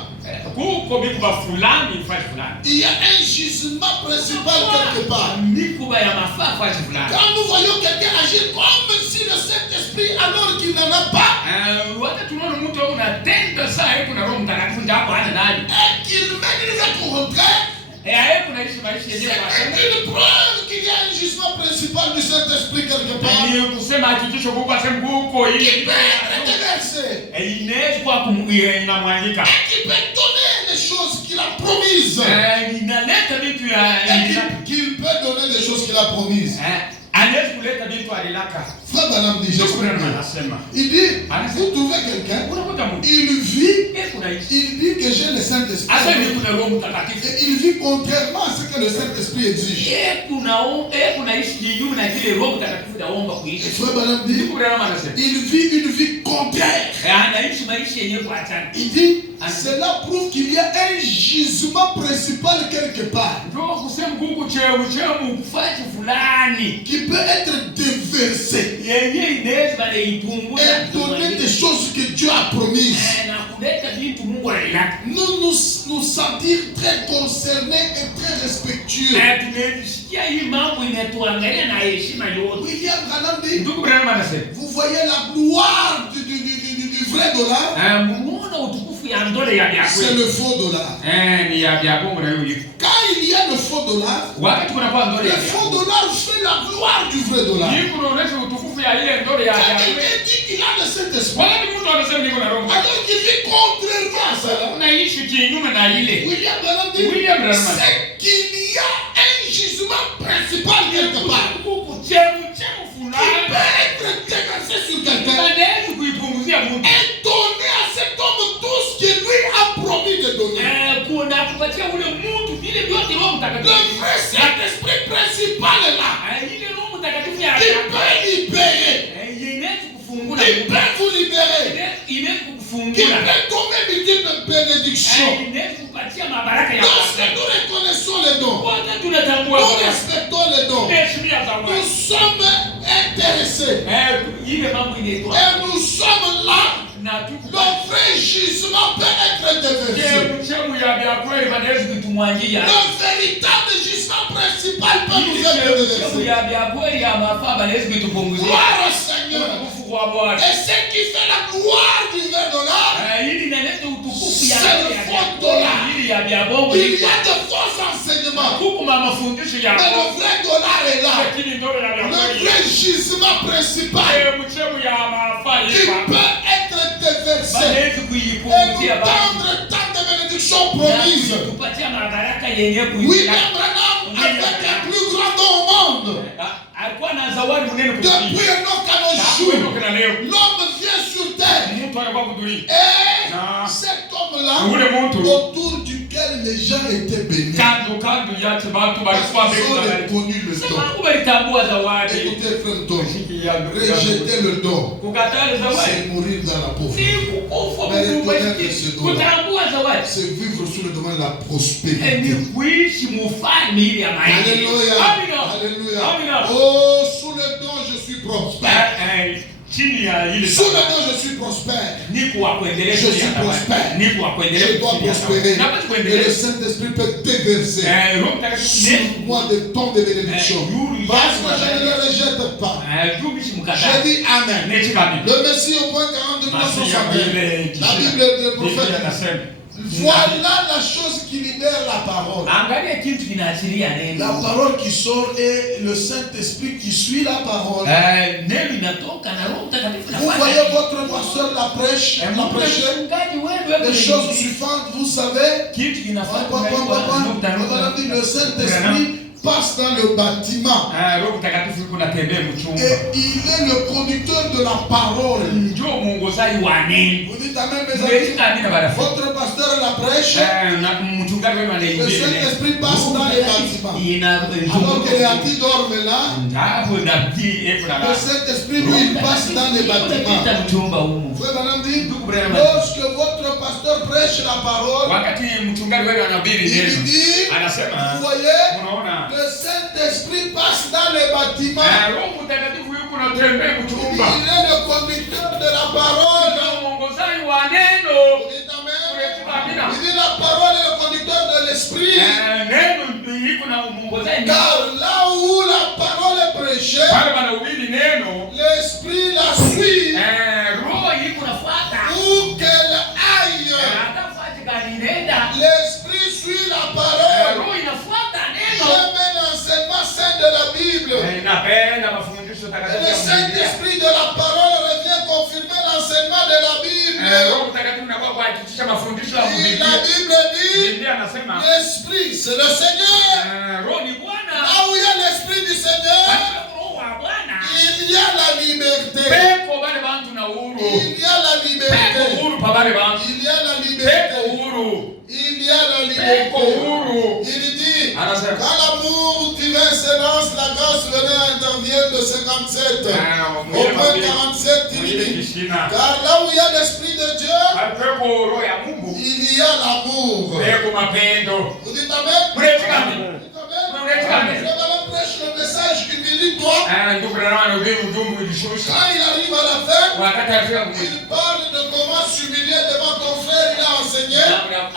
Il y a un gisement principal quelque part. Quand nous voyons quelqu'un agir comme si le Saint-Esprit, alors qu'il n'en a pas, et qu'il mène les contraires, c'est une preuve qu'il y a un gisement principal du Saint-Esprit quelque part qui peut être déversé et qui peut donner les choses qu'il a promises et qu'il peut donner les choses qu'il a promises. Frère Branham dit, il dit, vous trouvez quelqu'un, il dit que j'ai le Saint-Esprit et il vit contrairement à ce que le Saint-Esprit exige. Et Frère Branham dit, il vit une vie contraire. Il dit, cela prouve qu'il y a un gisement principal quelque part qui peut être déversé et donner des choses que Dieu a promises. Nous sentir très concernés et très respectueux. William Branham dit, vous voyez la gloire du vrai dollar, c'est le faux dollar. Quand il y a le faux dollar, le faux dollar fait la gloire du vrai dollar. Quand quelqu'un dit qu'il a le Saint-Esprit, alors qu'il vit contrairement à cela, William Branham dit, c'est qu'il y a un gisement principal quelque part qui peut être déversé sur quelqu'un kupatia ule mtu vile vyote Roho Le Mtakatifu. vrai Saint-Esprit principal est là. Ile Roho Mtakatifu ya Il peut libérer. inaweza kufungula. Il peut vous libérer. Inaweza Il kufungula. peut donner des types de bénédiction. Inaweza kupatia mabaraka ya Lorsque nous reconnaissons les dons, Wakati tunatambua nous respectons les dons, tunaheshimia nous zawadi. sommes intéressés. Ile mambo inaitwa Et nous sommes là. na Le tuko vrai gisement peut être déversé. mchemu ya vya kweli wanaweza kutumwangia. Le véritable gisement principal peut nous être Mchemu déversé. ya vya kweli ya mafaa wanaweza kutupunguzia. Gloire au Seigneur. Utukufu kwa Bwana. Et ce qui fait la gloire du vrai dollar, Hili inaleta utukufu ya C'est le faux dollar. hili ya vya bongo. il y a de faux enseignements. Huku mafundisho ya Mais le vrai dollar est là. lakini ndio ya vya Le kweli. vrai gisement principal Mchemu ya mafaa qui hapa. peut être déversé Wanaweza et kuipunguzia nous basi. tendre tant de bénédictions promises. Kupatia mabaraka yenye William Branham avec un plus grand don au monde. alikuwa na zawadi mnene Depuis Enoch à nos jours, l'homme vient sur terre. mtu anakuwa kuduri. Et Ah. cet homme-là, Ule mtu autour duquel les gens étaient bénis, kando kando yake watu parce walikuwa qu'ils ont mbele. reconnu le don. Sema walitambua zawadi. Écoutez, frère Tom, rejeter le don, Kukataa zawadi. c'est mourir dans la pauvreté. Si kukufa Mais kukubariki. reconnaître ce don-là, Kutambua zawadi. c'est vivre sous le domaine de la Ni prospérité. kuishi mufalme ili ya maisha. Alléluia. Amina. Alléluia. Amina. Oh, sous le don, je suis prospère. Chini ya ile Sous le don, je suis prospère. niko wa kuendelea. Je suis prospère. Niko wa kuendelea. Je dois prospérer. Napaswa Et kuendelea. le Saint-Esprit peut déverser Roho Mtakatifu sur moi des tons de bénédiction. Parce que je ne le rejette pas. Je dis Amen. Le Messie au point 40 de 1961. La Bible du prophète. Voilà la chose qui libère la parole. Angalia kitu kinaachilia neno. La parole qui sort et le Saint-Esprit qui suit la parole. Neno linatoka na Roho Mtakatifu Vous voyez votre pasteur la prêche, la prêcher. mchungaji wewe Les choses suivantes, vous savez. kitu kinafuata Le Saint-Esprit passe dans le bâtiment. Roho Mtakatifu yuko natembea mchumba. Et il est le conducteur de la parole. Ndio mwongozaji wa neno. Vous dites Amen, mes amis. Votre pasteur la prêche. Mchungaji wewe Le anaingia. Saint-Esprit passe dans les bâtiments. Alors que les Hatis dorment là, le Saint-Esprit, lui, il passe dans les bâtiments. Frère Branham dit, lorsque votre pasteur prêche la parole, wakati mchungaji wewe anahubiri il neno dit, anasema vous voyez, unaona le Saint-Esprit passe dans les bâtiments. Roho Mtakatifu yuko natembea mchumba. Il est le conducteur de la parole. Ndio mwongozaji wa neno. Vous dites Amen. Il dit la parole est le conducteur de l'esprit. Neno iko na mwongozaji. Car là où la parole est prêchée, Pale wanahubiri neno, l'esprit la suit. roho iko nafuata. Où qu'elle aille, Atafuata kanenda. l'esprit suit la parole. Roho inafuata neno. J'aime l'enseignement saint de la Bible. Napenda mafundisho Et takatifu. le Saint-Esprit de la parole revient confirmer l'enseignement de la Bible. Roho Mtakatifu anakuwa kuhakikisha mafundisho ya Et Biblia. la Bible dit, Biblia anasema l'Esprit, c'est le Seigneur. roho ni Bwana. Là où il y a l'Esprit du Seigneur, Katika roho wa Bwana. il y a la liberté. Peko bale bantu na uhuru. Il y a la Peko liberté. uhuru pa bale bantu. Il y a la Peko liberté. uhuru. Il y a la Peko liberté. uhuru. Il dit, Anasema quand l'amour divin s'élance, la grâce venait intervient de 57. Au point 47, il dit, car là où il y a l'Esprit de Dieu, peko roho ya Mungu. il y a l'amour. Peko mapendo. Vous dites Amen? Mretika. Amen. Je vais prêcher le message humilite-toi. Ndugu na wana ujumbe ulishusha. Quand il arrive à la fin, Wakati alifika il parle de comment s'humilier devant ton frère, il a enseigné.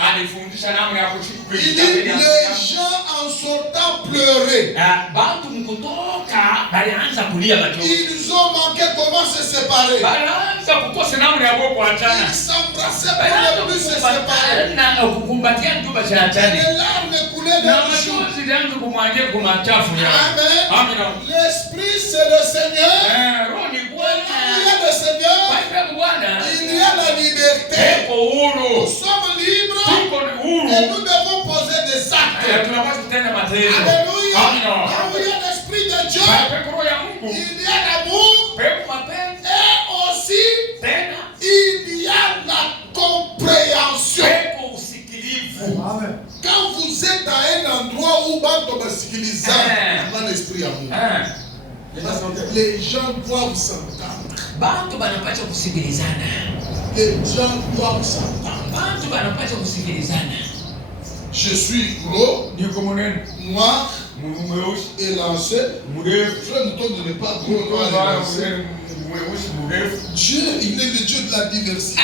alifundisha namna ya kushika Il dit, les gens en sortant pleuraient. bantu mkutoka balianza kulia machozi. Ils ont manqué comment se séparer. Balianza kukosa namna ya kuachana. Ils s'embrassaient pour ne plus se séparer. Na kukumbatia ndio Et basiachane. les larmes coulaient Na dans les joues. machozi yangu kumwangia kwa machafu ya. Amen. Amina. L'Esprit, c'est le Seigneur. Roho ni Il y Bwana. a le Seigneur. Kwa Bwana. Il y a la liberté. Eko huru. Nous sommes libres. Tuko ni huru. Et nous devons poser des actes. Tunapaswa kutenda matendo. Alléluia. Amina. Là où il y a l'Esprit de Dieu, Peko roho ya Mungu. il y a l'amour. Peko mapenzi. Et aussi, Tena. il y a la compréhension. Peko usikilivu. Quand Les gens doivent s'entendre. Bantu banapaswa kusikilizana. Les gens doivent s'entendre. Bantu banapaswa kusikilizana. Je suis gros, noir et lancé. Frère, nous tombe de ne pas gros, noir et lancé. Dieu, il est le Dieu de la diversité.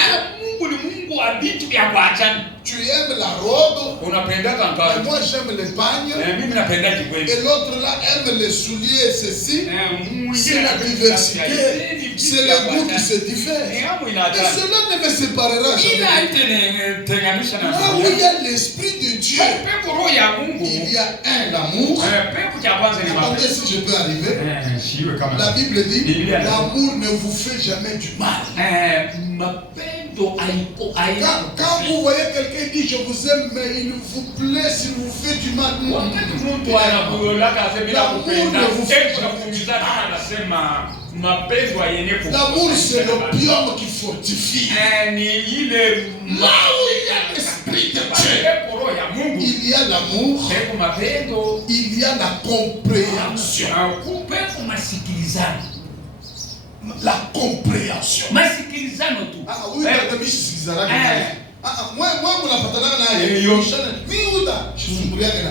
Tu aimes la robe, et moi j'aime les pagnes, et l'autre là aime les souliers, ceci. C'est la diversité, c'est le goût qui se diffère. Et cela ne me séparera jamais. Là où il y a l'Esprit de Dieu, il y a l'amour. Attendez si je peux arriver. La Bible dit, l'amour ne vous fait jamais du mal. Quand vous voyez quelqu'un dit je vous aime, mais il vous plaît, s'il vous fait du mal. L'amour c'est l'opium qui fortifie. Là où il y a l'Esprit de Dieu, il y a l'amour, il y a la compréhension. La compréhension. Oui,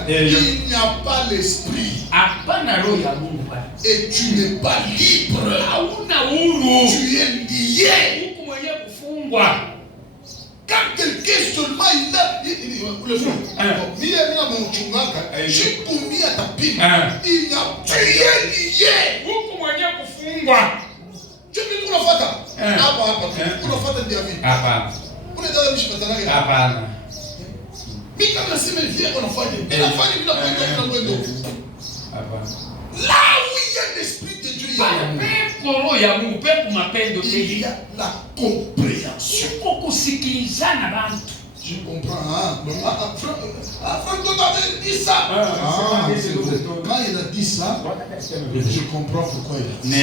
il n'y a pas l'esprit. Et tu n'es pas libre. Tu es lié. Quand quelqu'un seulement il a tu es lié. Tu es unafata. Hapa. Unafata ndio vipi? Hapa. Unataka mshipatana hapana. Mimi kama nasema hivi unafanya. Unafanya bila kwenda. Hapana. Là où il y a l'esprit de Dieu, il y a la compréhension. Je comprends. Franck avait dit ça. Quand il a dit ça, je comprends pourquoi il a dit ça.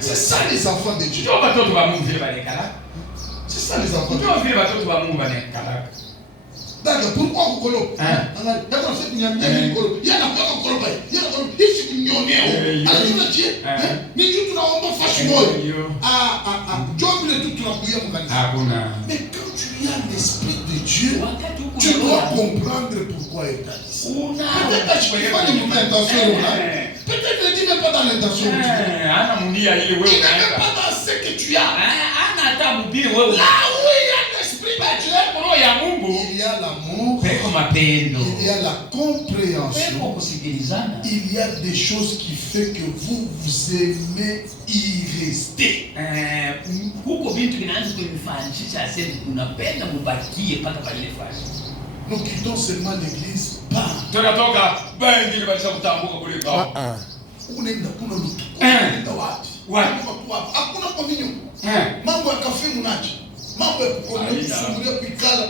C'est ça les enfants de Dieu. C'est ça les enfants de Dieu. D'accord, pourquoi vous colo? D'accord, c'est une amie qui colo. Il y a la fois qu'on colo. Il y a la fois qu'on ici qui n'y est. Alors tu l'as dit. Mais tu n'as pas fait moi. Job le tout tu l'as payé mon gars. Mais quand tu as l'esprit de Dieu, tu dois comprendre pourquoi il t'a dit ça. Peut-être que tu n'as pas de l'intention. Peut-être ne dis même pas dans l'intention. Il n'est même pas dans ce que tu as. Là où il y a l'esprit de Dieu, il y a l'amour, il y a la compréhension, il y a des choses qui font que vous aimez y rester. Nous quittons seulement l'église. Unaenda kuna lutu. Unaenda wapi? Hakuna communion. Mambo ya kafe munacho. Mambo ya kufungulia kuikala.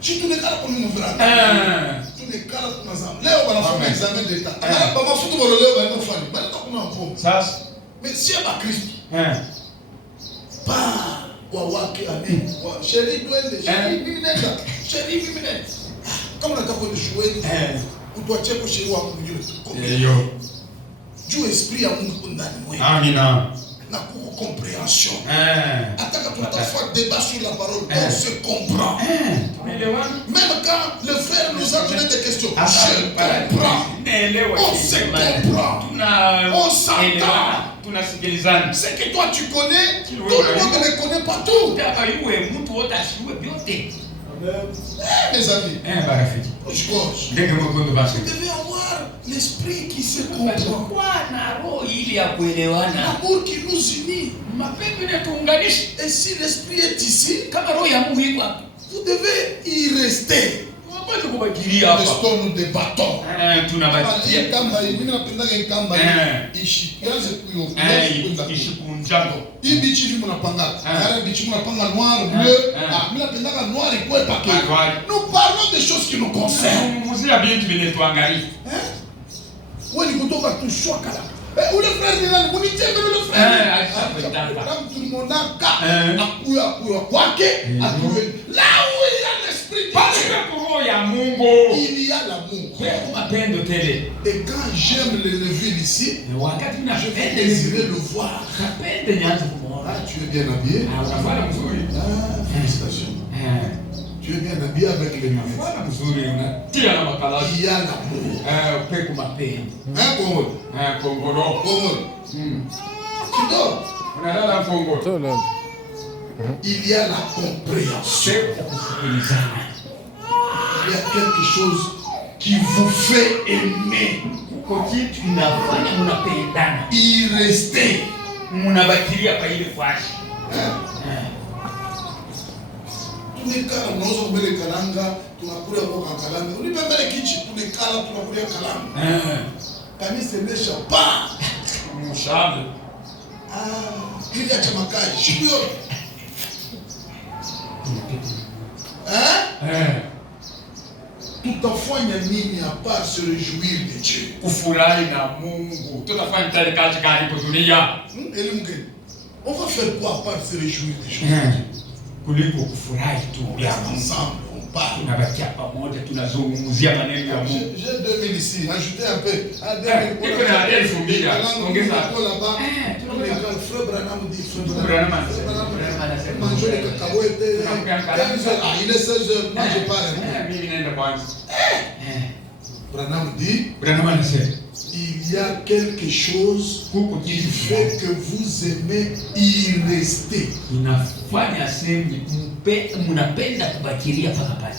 Si tunekala kwa mimi mvrana. Tunekala tunazama. Leo wanafanya examen d'etat. Ba mafuta bolo leo baenda kufanya. Bali kuna mpomo. Sasa. Mais si ba Kristo. Pa kwa wake amen. Kwa sheri twende. Sheri mimi nenda. Sheri mimi nenda. Kama unataka kwenda shule. Utuachie kushiri wa Mungu yule. Yo. Dieu esprit ya Mungu ndani mwetu. Amina. Na kuko compréhension. Ataka tunatafuta débat sur la parole, on se comprend. Même quand le frère nous a donné des questions, je comprends. On se comprend. On s'entend. Ce que toi tu connais, tout le monde ne connaît pas tout. Mes amis, vous devez avoir l'esprit qui se comprend. L'amour qui nous unit. Et si l'esprit est ici, vous devez y rester. Restons, nous débattons. Nous parlons des choses qui nous concernent. Où le frère est là, le frère. Là où il y a l'esprit. l'esprit de Parce Dieu, que roho ya Mungu. il y a l'amour. mapendo tele. Et quand j'aime le neveu ici, Wakati je vais désirer le voir. napende nianze kumuona. Ah, tu es bien habillé. Unafanya mzuri. Ah, félicitations. Tu es bien habillé avec les lunettes. Unafanya mzuri. Unatia na makala. Il y a l'amour. Pepo mapendo. Hein, Congo? Kongoro. Congo. Tu dors. Unalala Kongoro. Il y a la compréhension. Kusikilizana. Il y a quelque chose qui vous fait aimer. Kuko kitu inafanya mnapendana. Y rester. Mnabakilia kwa ile fashi. Tunekala unaweza kubele kalanga, tunakula kwa kalanga. Unipembele kichi tunekala tunakula kalanga. Kanisa imesha pa. Mshale. Kili ya chamakaji. Shukio. Tutafanya nini à part se réjouir de Dieu? Kufurahi na Mungu. Tutafanya tele kazi gani kwa dunia? On va faire quoi à part se réjouir de Dieu? Kuliko kufurahi tu. Ensemble, on parle. Tunabakia pamoja tunazungumzia maneno ya Mungu. J'ai 2000 ici, ajoutez un peu. Ah, 2000 pour la elfu mbili. Ongeza là-bas. Frère Branham dit, Frère Branham mange le cacahuètes. Il est 16h, moi je parle. Mimi naenda kwanza. Branham dit, Branham anasema il y a quelque chose qui fait que vous aimez y rester. Inafanya sema mnapenda kubakilia paka pale.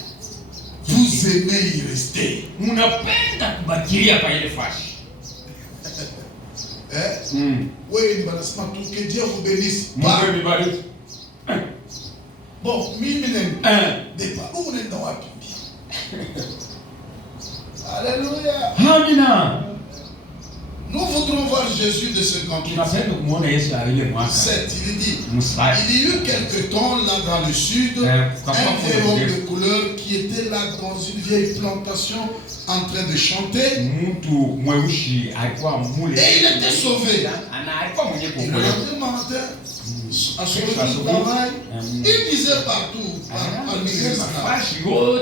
Vous aimez y rester. Mnapenda kubakilia pa ile fashi. Oui, que Dieu vous bénisse. Mungu nibariki. Bon, mimi départ. Où on est dans la Alléluia. Amina. Nous voudrons voir Jésus de 58. Tunapenda kumuona Yesu ile mwaka. 7, il dit, il y a eu quelque temps là dans le sud, un vieil homme de couleur qui était là dans une vieille plantation en train de chanter. Mtu mweusi alikuwa mule. Et il était sauvé. Alikuwa mwenye Il kuokolewa. rentrait matin, à son retour du travail, il disait partout, parmi les esclaves,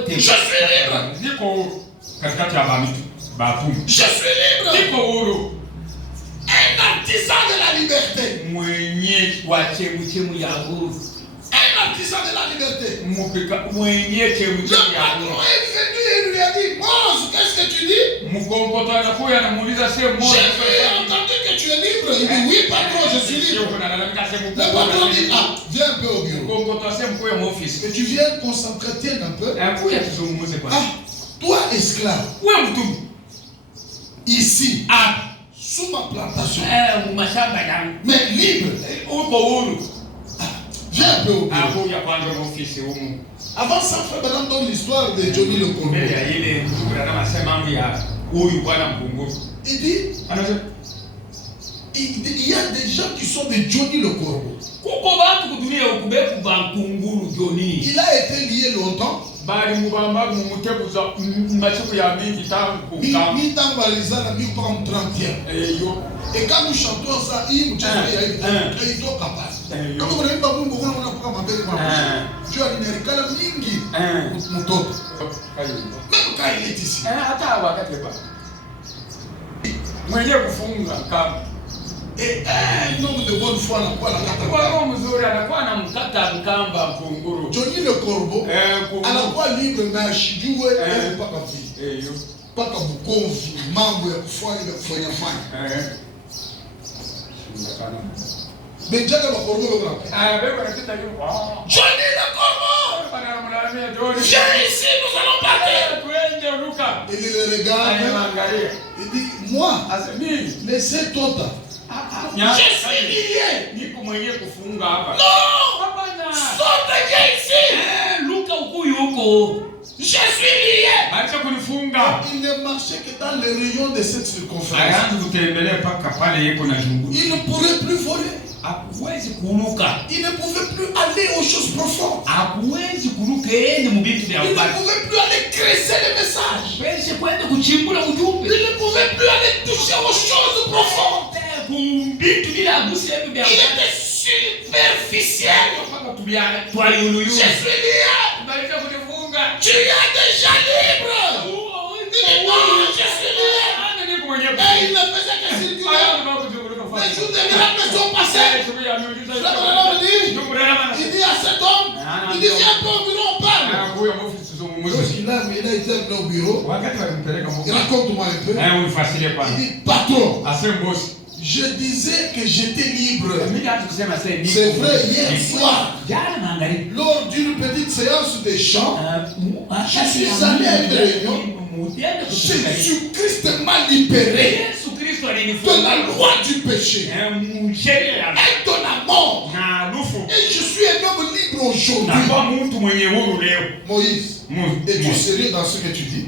je suis libre. Niko katikati ya bafumu. Je suis libre. Niko huru. Un artisan de la liberté. Mwenye wa chemu ya huru. Un artisan de la liberté. Mwenye chemu Le ya patron huru. est venu et lui a dit, Mose, qu'est-ce que tu dis? Mkomboto anakuja anamuuliza sema Mose. J'ai entendu que tu es libre. Il dit, oui, patron, je suis libre. Le patron dit, ah, viens un peu au bureau. Mkomboto asema mkuu mon fils. Que tu viennes, qu'on s'entretienne un peu. Akuya tuzungumze kwa. Ah, toi, esclave, Wewe mtumwa. ici, Ah, sous ma plantation, Mashamba yangu. mais libre. uko huru. Viens un peu au bureau. Akuya kwanza mon fils humu. Avant ça, frère Branham donne l'histoire de Johnny le Congo. Mbele ya ile ndugu anasema mambo ya huyu bwana mkunguru. Il dit, Anasema il y a des gens qui sont de Johnny le Corbeau. Kuko bantu kudunia ukubeku ba nkunguru Johnny. Il a été lié longtemps. bali mubamba mumutebuza masiku ya mingi tangu kukama. Mi tangu alizana mi mpaka mu 30e. Eyo. Et quand nous chantons ça, hii mchezo ya hivi, haitoka pale. Kama unaimba Mungu unaona mpaka mabele kwa Dieu alinerikala mingi mtoto. Même quand il est ici. Hata wakati ba. Mwenye kufunga kama. Et un homme de bonne foi anakuwa anakata. Kwa roho mzuri anakuwa anamkata mkamba mkunguru. Johnny le Corbeau anakuwa libre na ashijue mpaka vipi. Eyo. Mpaka Bukomvi mambo ya kufanya fanya. Benjaga ba Corbeau baba. Bego anataka yuko. Johnny le Corbeau. Bana mnalamia Johnny. Viens ici, nous allons partir. Tuende Luka. Il le regarde. Il dit, moi, laissez Tota. Je suis lié. Niko mwenye kufunga hapa. Non. Hapana. Tota viens ici. Luka huku yuko. Je suis lié. Acha kunifunga. Il ne marchait que dans les rayons de cette circonférence. Akaanza kutembelea paka pale yeko na jungu. Il ne pourrait plus voler. Hakuwezi kuruka. Il ne pouvait plus aller aux choses profondes. Hakuwezi kuruka yeye mu vitu vya Il ne mbali. pouvait plus aller creuser les messages. Pese kwenda kuchimbula ujumbe. Il ne pouvait plus aller toucher aux choses profondes. Kumbitu bila gusia Il était superficiel. twaliuluyu. Je suis lié. Barika kunifunga. Tu es déjà libre. Il dit non, je suis libre. Et il ne faisait que circuler. Les jours de miracles sont passés. Il dit à cet homme, il dit viens un peu au bureau, on parle. Lorsqu'il a été amené au bureau, il raconte-moi un peu. Il dit patron, je disais que j'étais libre. C'est vrai, hier soir, lors d'une petite séance de chant, je suis allé à une réunion. Jésus-Christ m'a libéré de la loi du péché et de la mort. Et je suis un homme libre aujourd'hui. Moïse, es-tu sérieux dans ce que tu dis?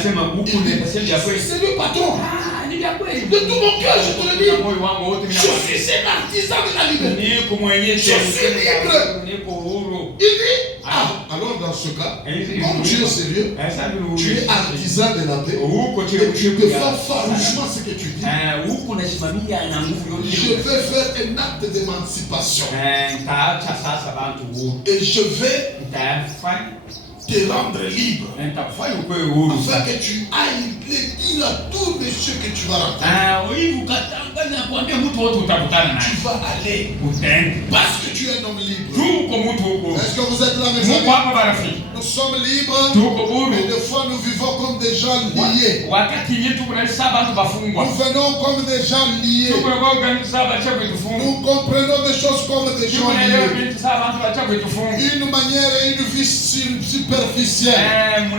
C'est le patron. De tout mon cœur, je te le dis. Je suis un artisan de la liberté. Je suis libre. Il dit, alors dans ce cas, comme tu es sérieux, tu es artisan de la paix, et tu peux faire farouchement ce que tu dis. Je vais faire un acte d'émancipation. Et je vais te rendre libre. Afin que tu ailles le dire à tous les ceux que tu vas rencontrer. Tu vas aller. Parce que tu es un homme libre. Est-ce que vous êtes là, mes amis? Nous sommes libres. Mais des fois nous vivons comme des gens liés. Nous venons comme des gens liés. Nous comprenons des choses comme des gens liés. Une manière et une vie superficielle. On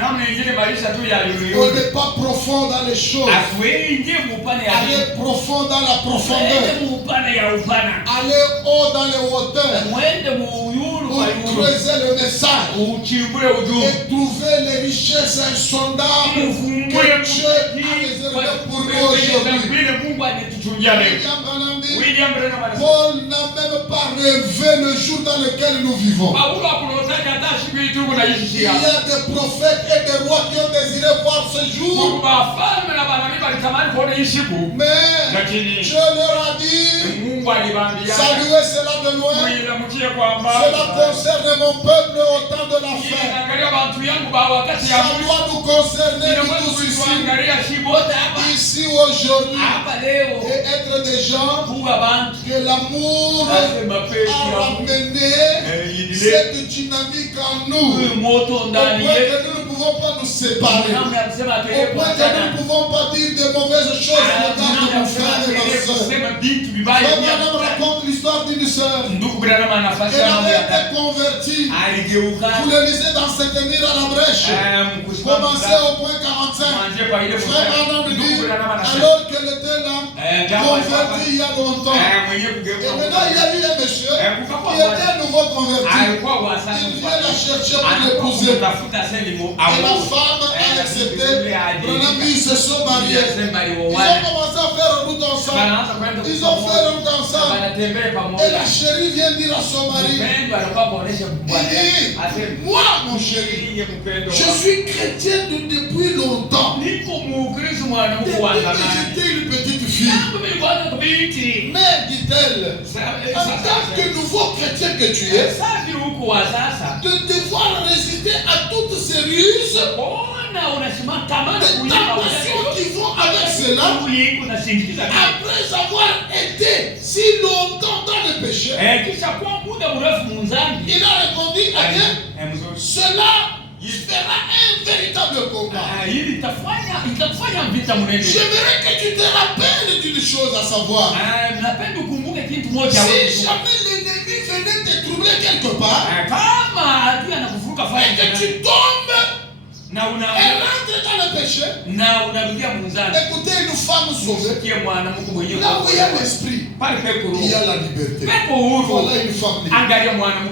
n'est pas profond dans les choses. Aller profond dans la profondeur. Aller haut dans les hauteurs. Pour creuser le message. Et trouver les richesses insondables que Dieu a réservées pour nous aujourd'hui. Paul n'a même pas rêvé le jour dans lequel nous vivons. Il y a des prophètes et des rois qui ont désiré voir ce jour. Mais Dieu leur a dit, saluez cela de loin. Cela concerne mon peuple au temps de la fin. Ça doit nous concerner nous tous ici aujourd'hui. Et être des gens que l'amour a ramené cette dynamique en nous. Au point que nous ne pouvons pas nous séparer. Au point que nous ne pouvons pas dire de mauvaises choses à l'égard de nos frères et nos sœurs. Madame raconte l'histoire d'une sœur. Elle avait été convertie. Vous le lisez dans cette mire à la brèche. Commencez au point 45. Frère Adam dit, alors qu'elle était là, convertie il y a longtemps. Et maintenant il y a eu un monsieur qui était à nouveau converti. Il vient la chercher pour l'épouser. Et la femme a accepté. Ils se sont mariés. Ils ont commencé à faire route ensemble. Ils ont fait route ensemble. Et la chérie vient dire à son mari, il dit, moi mon chéri, je suis chrétienne depuis longtemps. J'étais une petite fille. Mais, dit-elle, en tant que nouveau chrétien que tu es, de devoir résister à toutes ces ruses, des tentations qui vont avec cela, après avoir été si longtemps dans le péché, il a répondu à Dieu, cela fera un véritable combat. J'aimerais que tu te rappelles d'une chose à savoir. Si jamais l'ennemi venait te troubler quelque part, et que tu tombes et rentres dans le péché, écoutez, une femme sauvée, là où il y a l'esprit, il y a la liberté. Voilà une femme libre.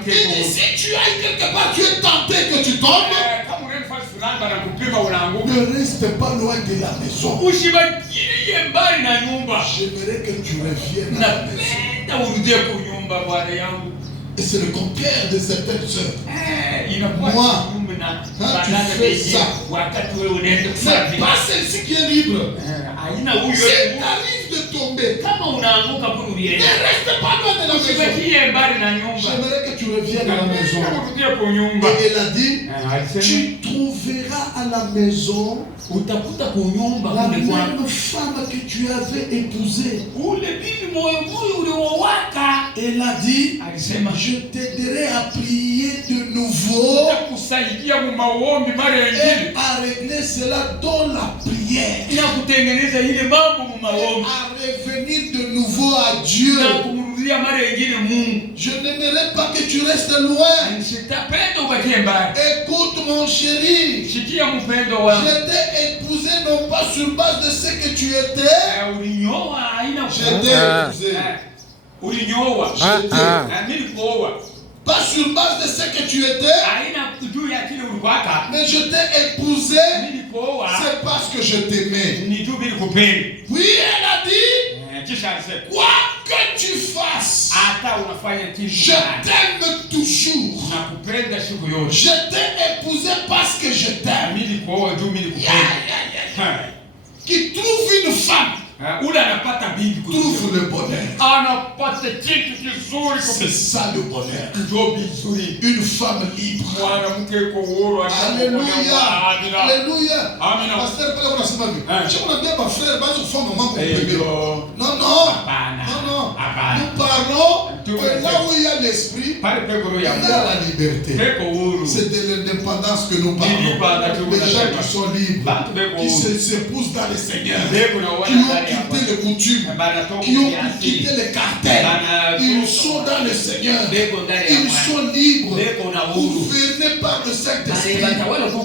Et si tu ailles quelque part, tu es tenté que tu tombes, ne reste pas loin de la maison. J'aimerais que tu reviennes à la maison. Et c'est le contraire de certaines sœurs. Moi, quand tu fais ça, c'est pas celle-ci qui est libre. S'il t'arrive de tomber, Kama unaanguka ne kunulie. reste pas loin de la maison. Usibakie mbali na nyumba. J'aimerais que tu reviennes à la maison. Kurudia kwa nyumba. Et elle a dit, Alisema tu trouveras à la maison Utakuta kunyumba la kule kwa même femme que tu avais épousée. ule bibi moyo uliowaka. Elle a dit, Alisema je t'aiderai à prier de nouveau kusaidia mu maombi mara et nyingine. à régler cela dans la prière. na kutengeneza ile mambo mu maombi À revenir de nouveau à Dieu. na kumrudia mara nyingine Mungu. Je n'aimerais pas que tu restes loin. Sitapenda ubakie mbali. Écoute mon chéri. Sikia mpendo wangu. Je t'ai épousé non pas sur base de ce que tu étais. Ulinyoa haina Je t'ai épousé. ulinyoa. Je Mimi nilikuoa. Pas sur base de ce que tu étais. Haina juu ya kile ulikuwaka. Mais je t'ai épousé. Mimi nilikuoa. C'est parce que je t'aimais. Ni juu nilikupenda. Oui, elle a dit. Kisha alisema Quoi que tu fasses, hata unafanya kitu je t'aime toujours. nakupenda siku yote. Je t'ai épousé parce que je t'aime. Mimi nilikuoa juu mimi nilikupenda. Qui trouve une femme Ule anapata bibi trouve le bonheur. anapata kitu kizuri C'est ça le bonheur. ndio bizuri. Une femme libre. Mwanamke yuko huru. Alléluia. Amina. Alléluia. Amina. Pasteur, pale unasema hivi. Je m'en bien ma frère, basi ufanye maman pour bébé. Eyo. Non, non. Hapana. Non, non. Hapana. Nous parlons Tout que à là fait. où il y a l'esprit, Pale peko roho il y ya a Mungu. la liberté. Peko huru. C'est de l'indépendance que nous parlons. Les gens qui sont libres, qui s'épousent dans le Seigneur, qui ont quitté les coutumes, qui ont quitté les cartels. Ils sont dans le Seigneur. Ils sont libres, gouvernés par le Saint-Esprit.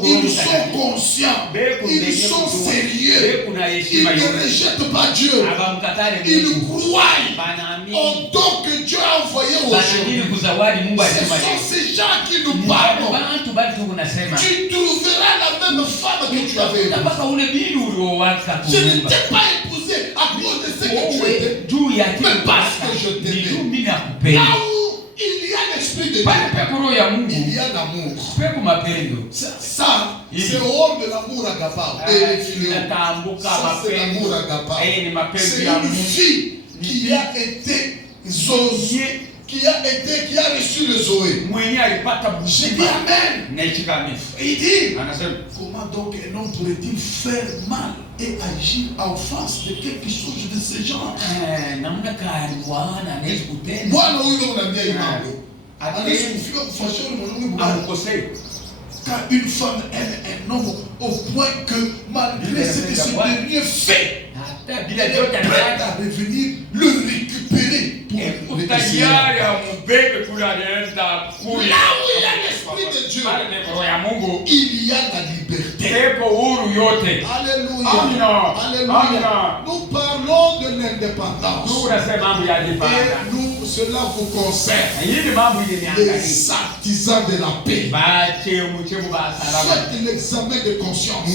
Ils sont conscients. Ils sont sérieux. Ils ne rejettent pas Dieu. Ils croient au don que Dieu a envoyé aux gens. Ce sont ces gens qui nous parlent. Tu trouveras la même femme que tu avais épousée. Je ne t'ai pas épousé à cause de ce que tu étais, mais parce que je t'aimais. Là où il y a l'esprit de Dieu, il y a l'amour. Ça, c'est hors de l'amour agapao. Ça, c'est l'amour agapao. C'est une fille qui a été Zoé, qui a reçu le Zoé. J'ai dit Amen. Il dit, comment donc un homme pourrait-il faire mal et agir en face de quelque chose de ce genre? Bwana huyu ndio unaniambia hii mambo. Anasifia kufashia mwanaume bwana. Quand une femme aime un homme au point que malgré ce que ce dernier fait, elle est prête à revenir le récupérer pour le essayer. Là où il y a l'esprit de Dieu, il y a la liberté. Alléluia. Alléluia. Nous parlons de l'indépendance. Et nous, cela vous concerne. Les artisans de la paix. Faites l'examen de conscience.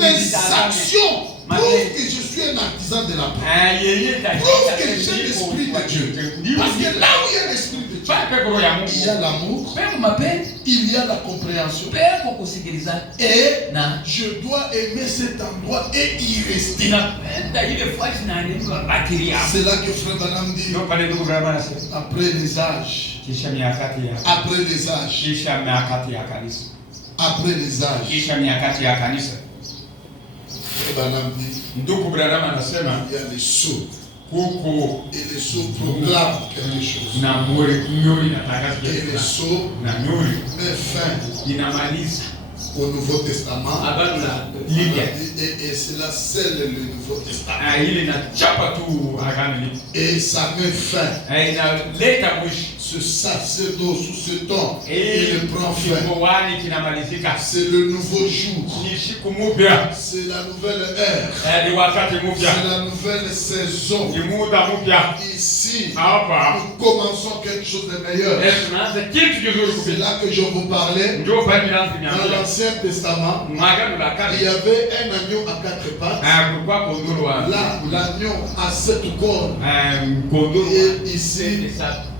Mes actions prouvent que je suis un artisan de la paix. Prouve que j'ai l'esprit de Dieu. Parce que là où il y a l'esprit de Dieu, il y a l'amour, il y a la compréhension. Et je dois aimer cet endroit et y rester. C'est là que Frère Branham dit, après les âges, après les âges, après les âges, Branham dit, il y a les sceaux. Et les sceaux proclament quelque chose. Et les sceaux mettent fin au Nouveau Testament. Et cela scelle le Nouveau Testament. Et ça met fin. Ce sacerdoce sous ce temps, il prend fin. C'est le nouveau jour. C'est la nouvelle ère. C'est la nouvelle saison. Ici, nous commençons quelque chose de meilleur. C'est là que je vous parlais. Dans l'Ancien Testament, il y avait un agneau à 4 pattes. Là, l'agneau a 7 cornes. Et ici,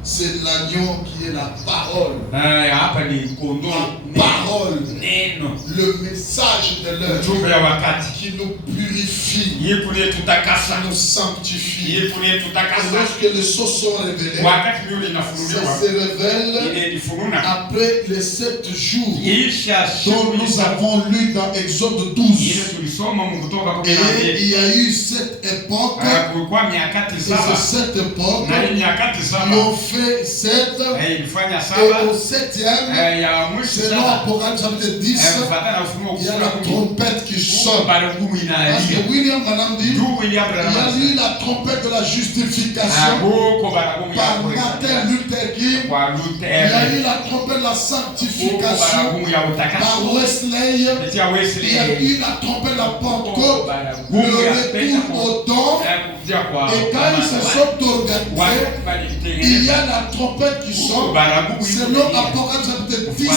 c'est l'agneau qui est la parole. Hapa ni kondoo, La parole, neno, le message de l'heure ujumbe ya wakati, qui nous purifie, yeye kututakasa, qui nous sanctifie. yeye Et kututakasa. lorsque les choses sont révélées, Wakati yule ça inafunuliwa, se révèle ile ilifununa après les 7 jours isha dont nous avons lu dans Exode 12. ile tulisoma Kutoka Et 12. il y a eu cette époque, Kulikuwa nyakati et saba, c'est cette époque na ile nyakati qui saba ont fait 7, ilifanya et saba au 7e, ya mwisho selon saba Apocalypse chapitre 10, kufuatana na Ufunuo il y a la 10 trompette qui sonne. bado ngumu Parce inalia que William Branham dit, juu William il y a Branham eu la trompette de la justification huko bado ngumu par ya Martin Luther King. kwa Il y a Luther eu la trompette de la huko bado sanctification ngumu ya par utakaso Wesley. kupitia Il y a Wesley eu la trompette de la Pentecôte, bado le ngumu ya retour au don. kupitia kwa Et quand ils se sont organisés, il y a la trompette qui sonne. Selon Apocalypse chapitre 10,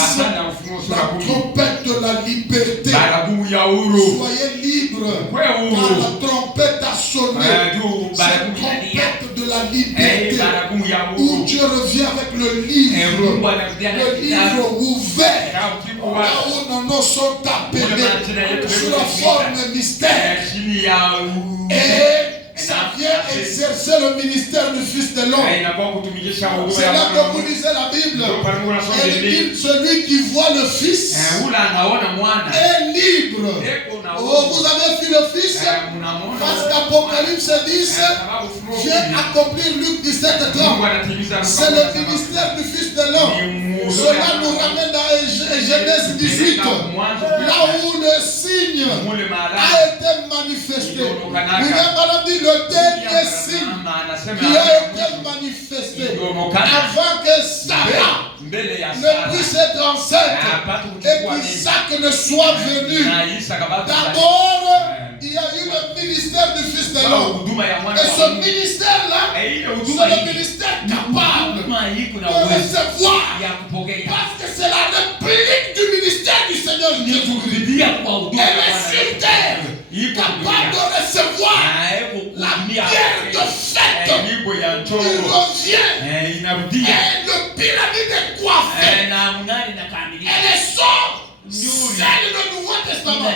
la trompette de la liberté. Soyez libres, car la trompette a sonné. Cette trompette de la liberté, où Dieu revient avec le livre ouvert, là où nos noms sont appelés sous la forme mystère. Et ça vient exercer le ministère du Fils de l'homme. C'est là que vous lisez la Bible. Et il dit, celui qui voit le Fils est libre. Oh, vous avez vu le Fils? Parce qu'Apocalypse 10 vient accomplir Luc 17:30. C'est le ministère du Fils de l'homme. Cela nous ramène à Genèse 18. Là où le signe a été manifesté. William Branham dit le dernier signe qui a été manifesté avant que Sarah ne puisse être enceinte et qu'Isaac ne soit venu. D'abord, il y a eu le ministère du Fils de l'homme. Et ce ministère-là, c'est le ministère capable de recevoir. Parce que c'est la réplique du ministère du Seigneur Jésus. Elle est sur terre, capable de recevoir la pierre de fête. Il revient. Et le pyramide est coiffé. Elle est sobre. C'est le Nouveau Testament.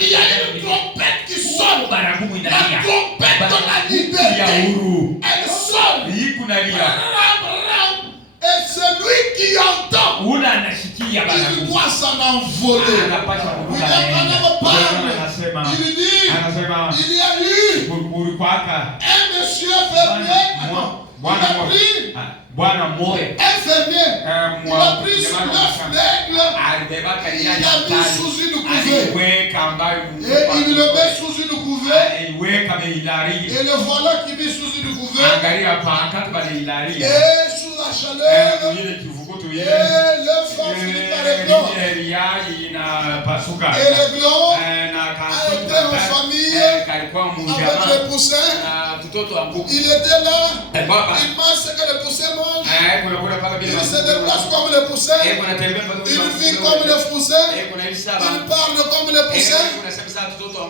Il y a une trompette qui sonne. La trompette de la liberté. Elle sonne. Et celui qui entend, il doit s'en envoler. Il dit, il y a eu un monsieur fermier. Un fermier, il a pris 9 règles, il a mis sous une couvée. Et il le met sous une couvée. Et le voilà qui met sous une couvée. Et sous la chaleur. Et le front finit par éclore. Et le gland a été en famille avec les poussins. Il était là. Il mange ce que les poussins mangent. Il se déplace comme les poussins. Il vit comme les poussins. Il parle comme les poussins.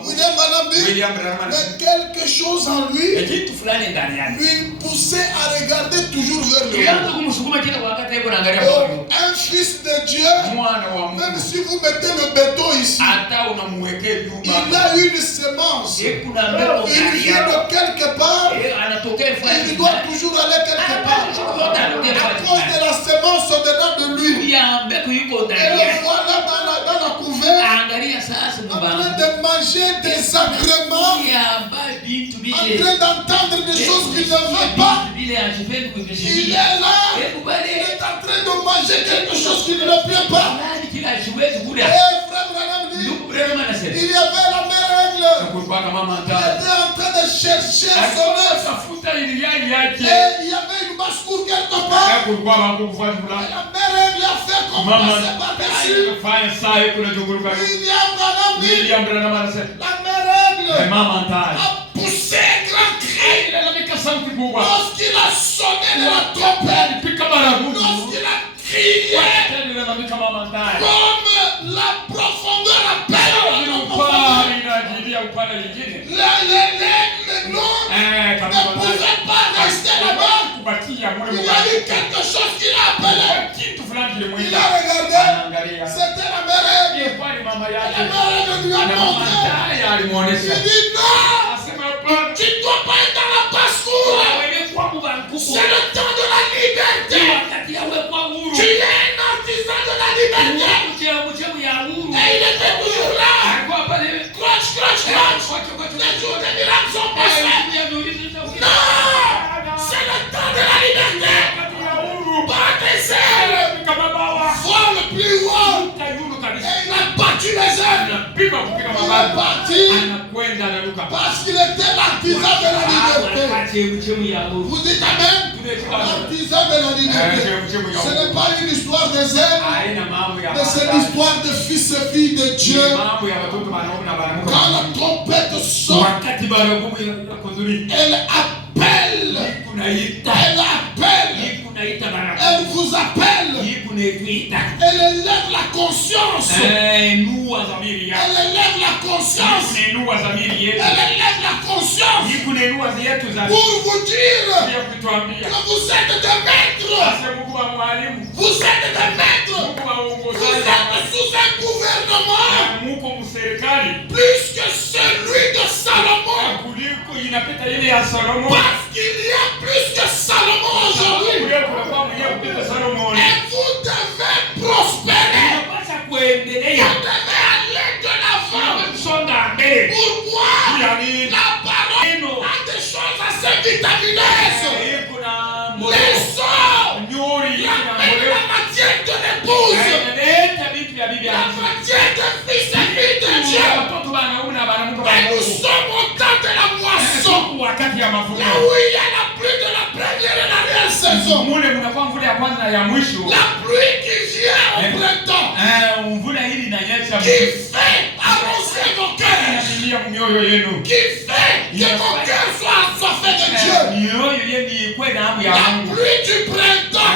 William Branham dit, mais quelque chose en lui lui poussait à regarder toujours vers le haut. Un fils de Dieu, même si vous mettez le béton ici, il a une semence. Il vient de quelque part. Il doit toujours aller quelque part. À cause de la semence au-dedans de lui. Et le voilà dans la couverte, en train de manger des agréments, en train d'entendre des choses qu'il ne veut pas. Il est là, il est en train de manger quelque chose qui ne le plaît pas. Et frère Branham dit, il y avait la même règle. Il était en train de chercher son œuf. Et il y avait une basse-cour quelque part. Et la mère règle a fait comme passer par-dessus. William Branham dit, la mère règle a poussé un grand cri. Lorsqu'il a sonné de la trompette, lorsqu'il a crié, comme la profondeur appelle, les glands ne pouvaient pas rester là-bas. eu quelque chose qu'il a appelé. Il a regardé. C'était la mère. La mère lui a montré. Il dit non. Tu ne dois pas être dans la basse-cour. C'est le temps de la liberté. Tu es un artisan de la liberté. Et il était toujours là. Croche. Les jours des miracles sont passés. Non. C'est le temps de la liberté. Pas des ailes. Voir le plus haut. Et il a battu les ailes. Il est parti. Parce qu'il était l'artisan de la liberté. Vous dites amen. L'artisan de la liberté. Ce n'est pas une histoire des ailes, mais c'est l'histoire de fils et filles de Dieu. Quand la trompette sonne, elle appelle. Elle vous appelle. Elle élève la conscience. Elle élève la conscience. Elle élève la conscience. Pour vous dire que vous êtes des maîtres. Vous êtes des maîtres. Vous êtes sous un gouvernement plus que celui de Salomon. Parce qu'il y a plus que Salomon aujourd'hui. Et vous devez prospérer. Vous devez aller de l'avant. Pourquoi? La parole a des choses assez vitamineuses. Les sorts, la matière de l'épouse, la matière de fils et filles de Dieu. Et nous sommes au temps de la moisson. Là où il y a la pluie de la première et la réelle saison. La pluie qui vient au printemps. Qui fait arroser vos cœurs. Qui fait que vos cœurs soient assoiffés de Dieu. La pluie du printemps.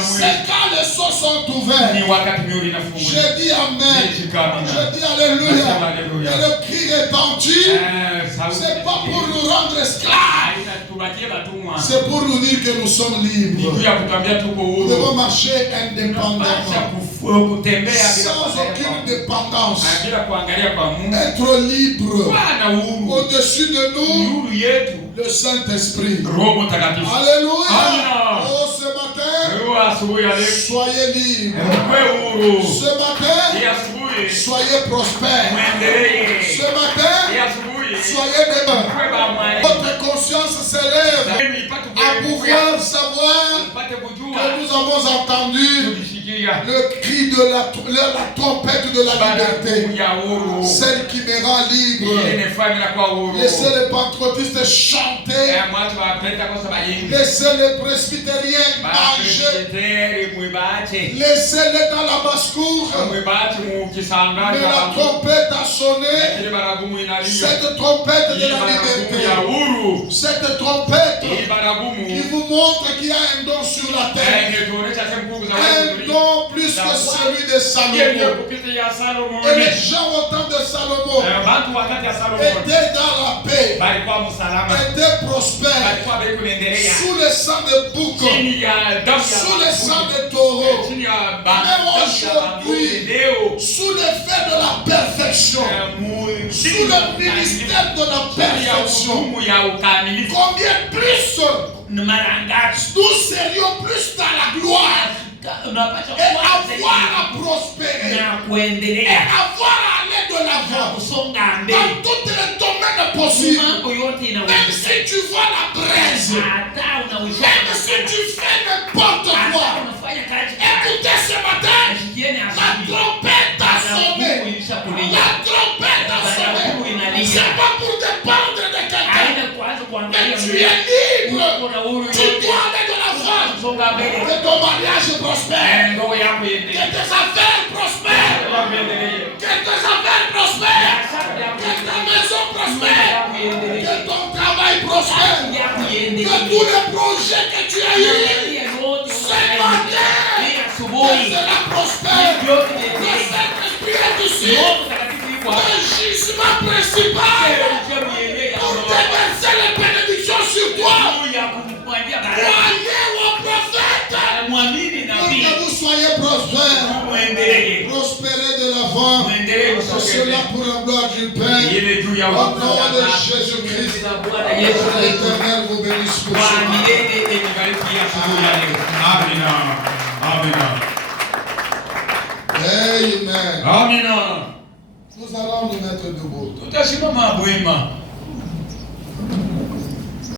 C'est quand les seaux sont ouverts. Je dis amen. Je dis alléluia. Et le cri retentit. C'est pas pour nous rendre esclaves. C'est pour nous dire que nous sommes libres. Nous devons marcher indépendamment. Sans aucune dépendance. Être libre. Au-dessus de nous, le Saint-Esprit. Alléluia. Oh, ce matin, soyez libres. Ce matin, soyez prospères. Ce matin, soyez demain. Votre conscience s'élève à pouvoir savoir que nous avons entendu le cri de la trompette de la liberté. Celle qui me rend libre. Laissez les pentecôtistes chanter. Laissez les presbytériens manger. Laissez-les dans la basse-cour. Mais la trompette a sonné. Cette trompette de la liberté. Cette trompette qui vous montre qu'il y a un don sur la terre. Un don plus que celui de Salomon. Et les gens au temps de Salomon étaient dans la paix, étaient prospères, sous le sang de bouc, sous le sang de taureau. Mais aujourd'hui, sous l'effet de la perfection, sous le ministère de la perfection, combien plus nous serions plus dans la gloire et avoir à prospérer et avoir à aller de l'avant dans tous les domaines possibles. Même si tu vois la braise, même si tu fais n'importe quoi, écoutez ce matin, la trompette a sonné. La trompette a sonné. C'est pas pour dépendre de quelqu'un, mais tu es libre. Tu dois aller de l'avant. Que ton mariage prospère. Que tes affaires prospèrent. Que tes affaires prospèrent. Que ta maison prospère. Que ton travail prospère. Que tous les projets que tu as eus ce matin, que cela prospère. Que Saint-Esprit est ici. Le gisement principal pour déverser les bénédictions sur toi. Croyez cela pour la gloire du Père. Au nom de Jésus-Christ, l'Éternel vous bénisse pour cela. Amen. Amen. Amen. Nous allons nous mettre debout. Tutashimama bwema.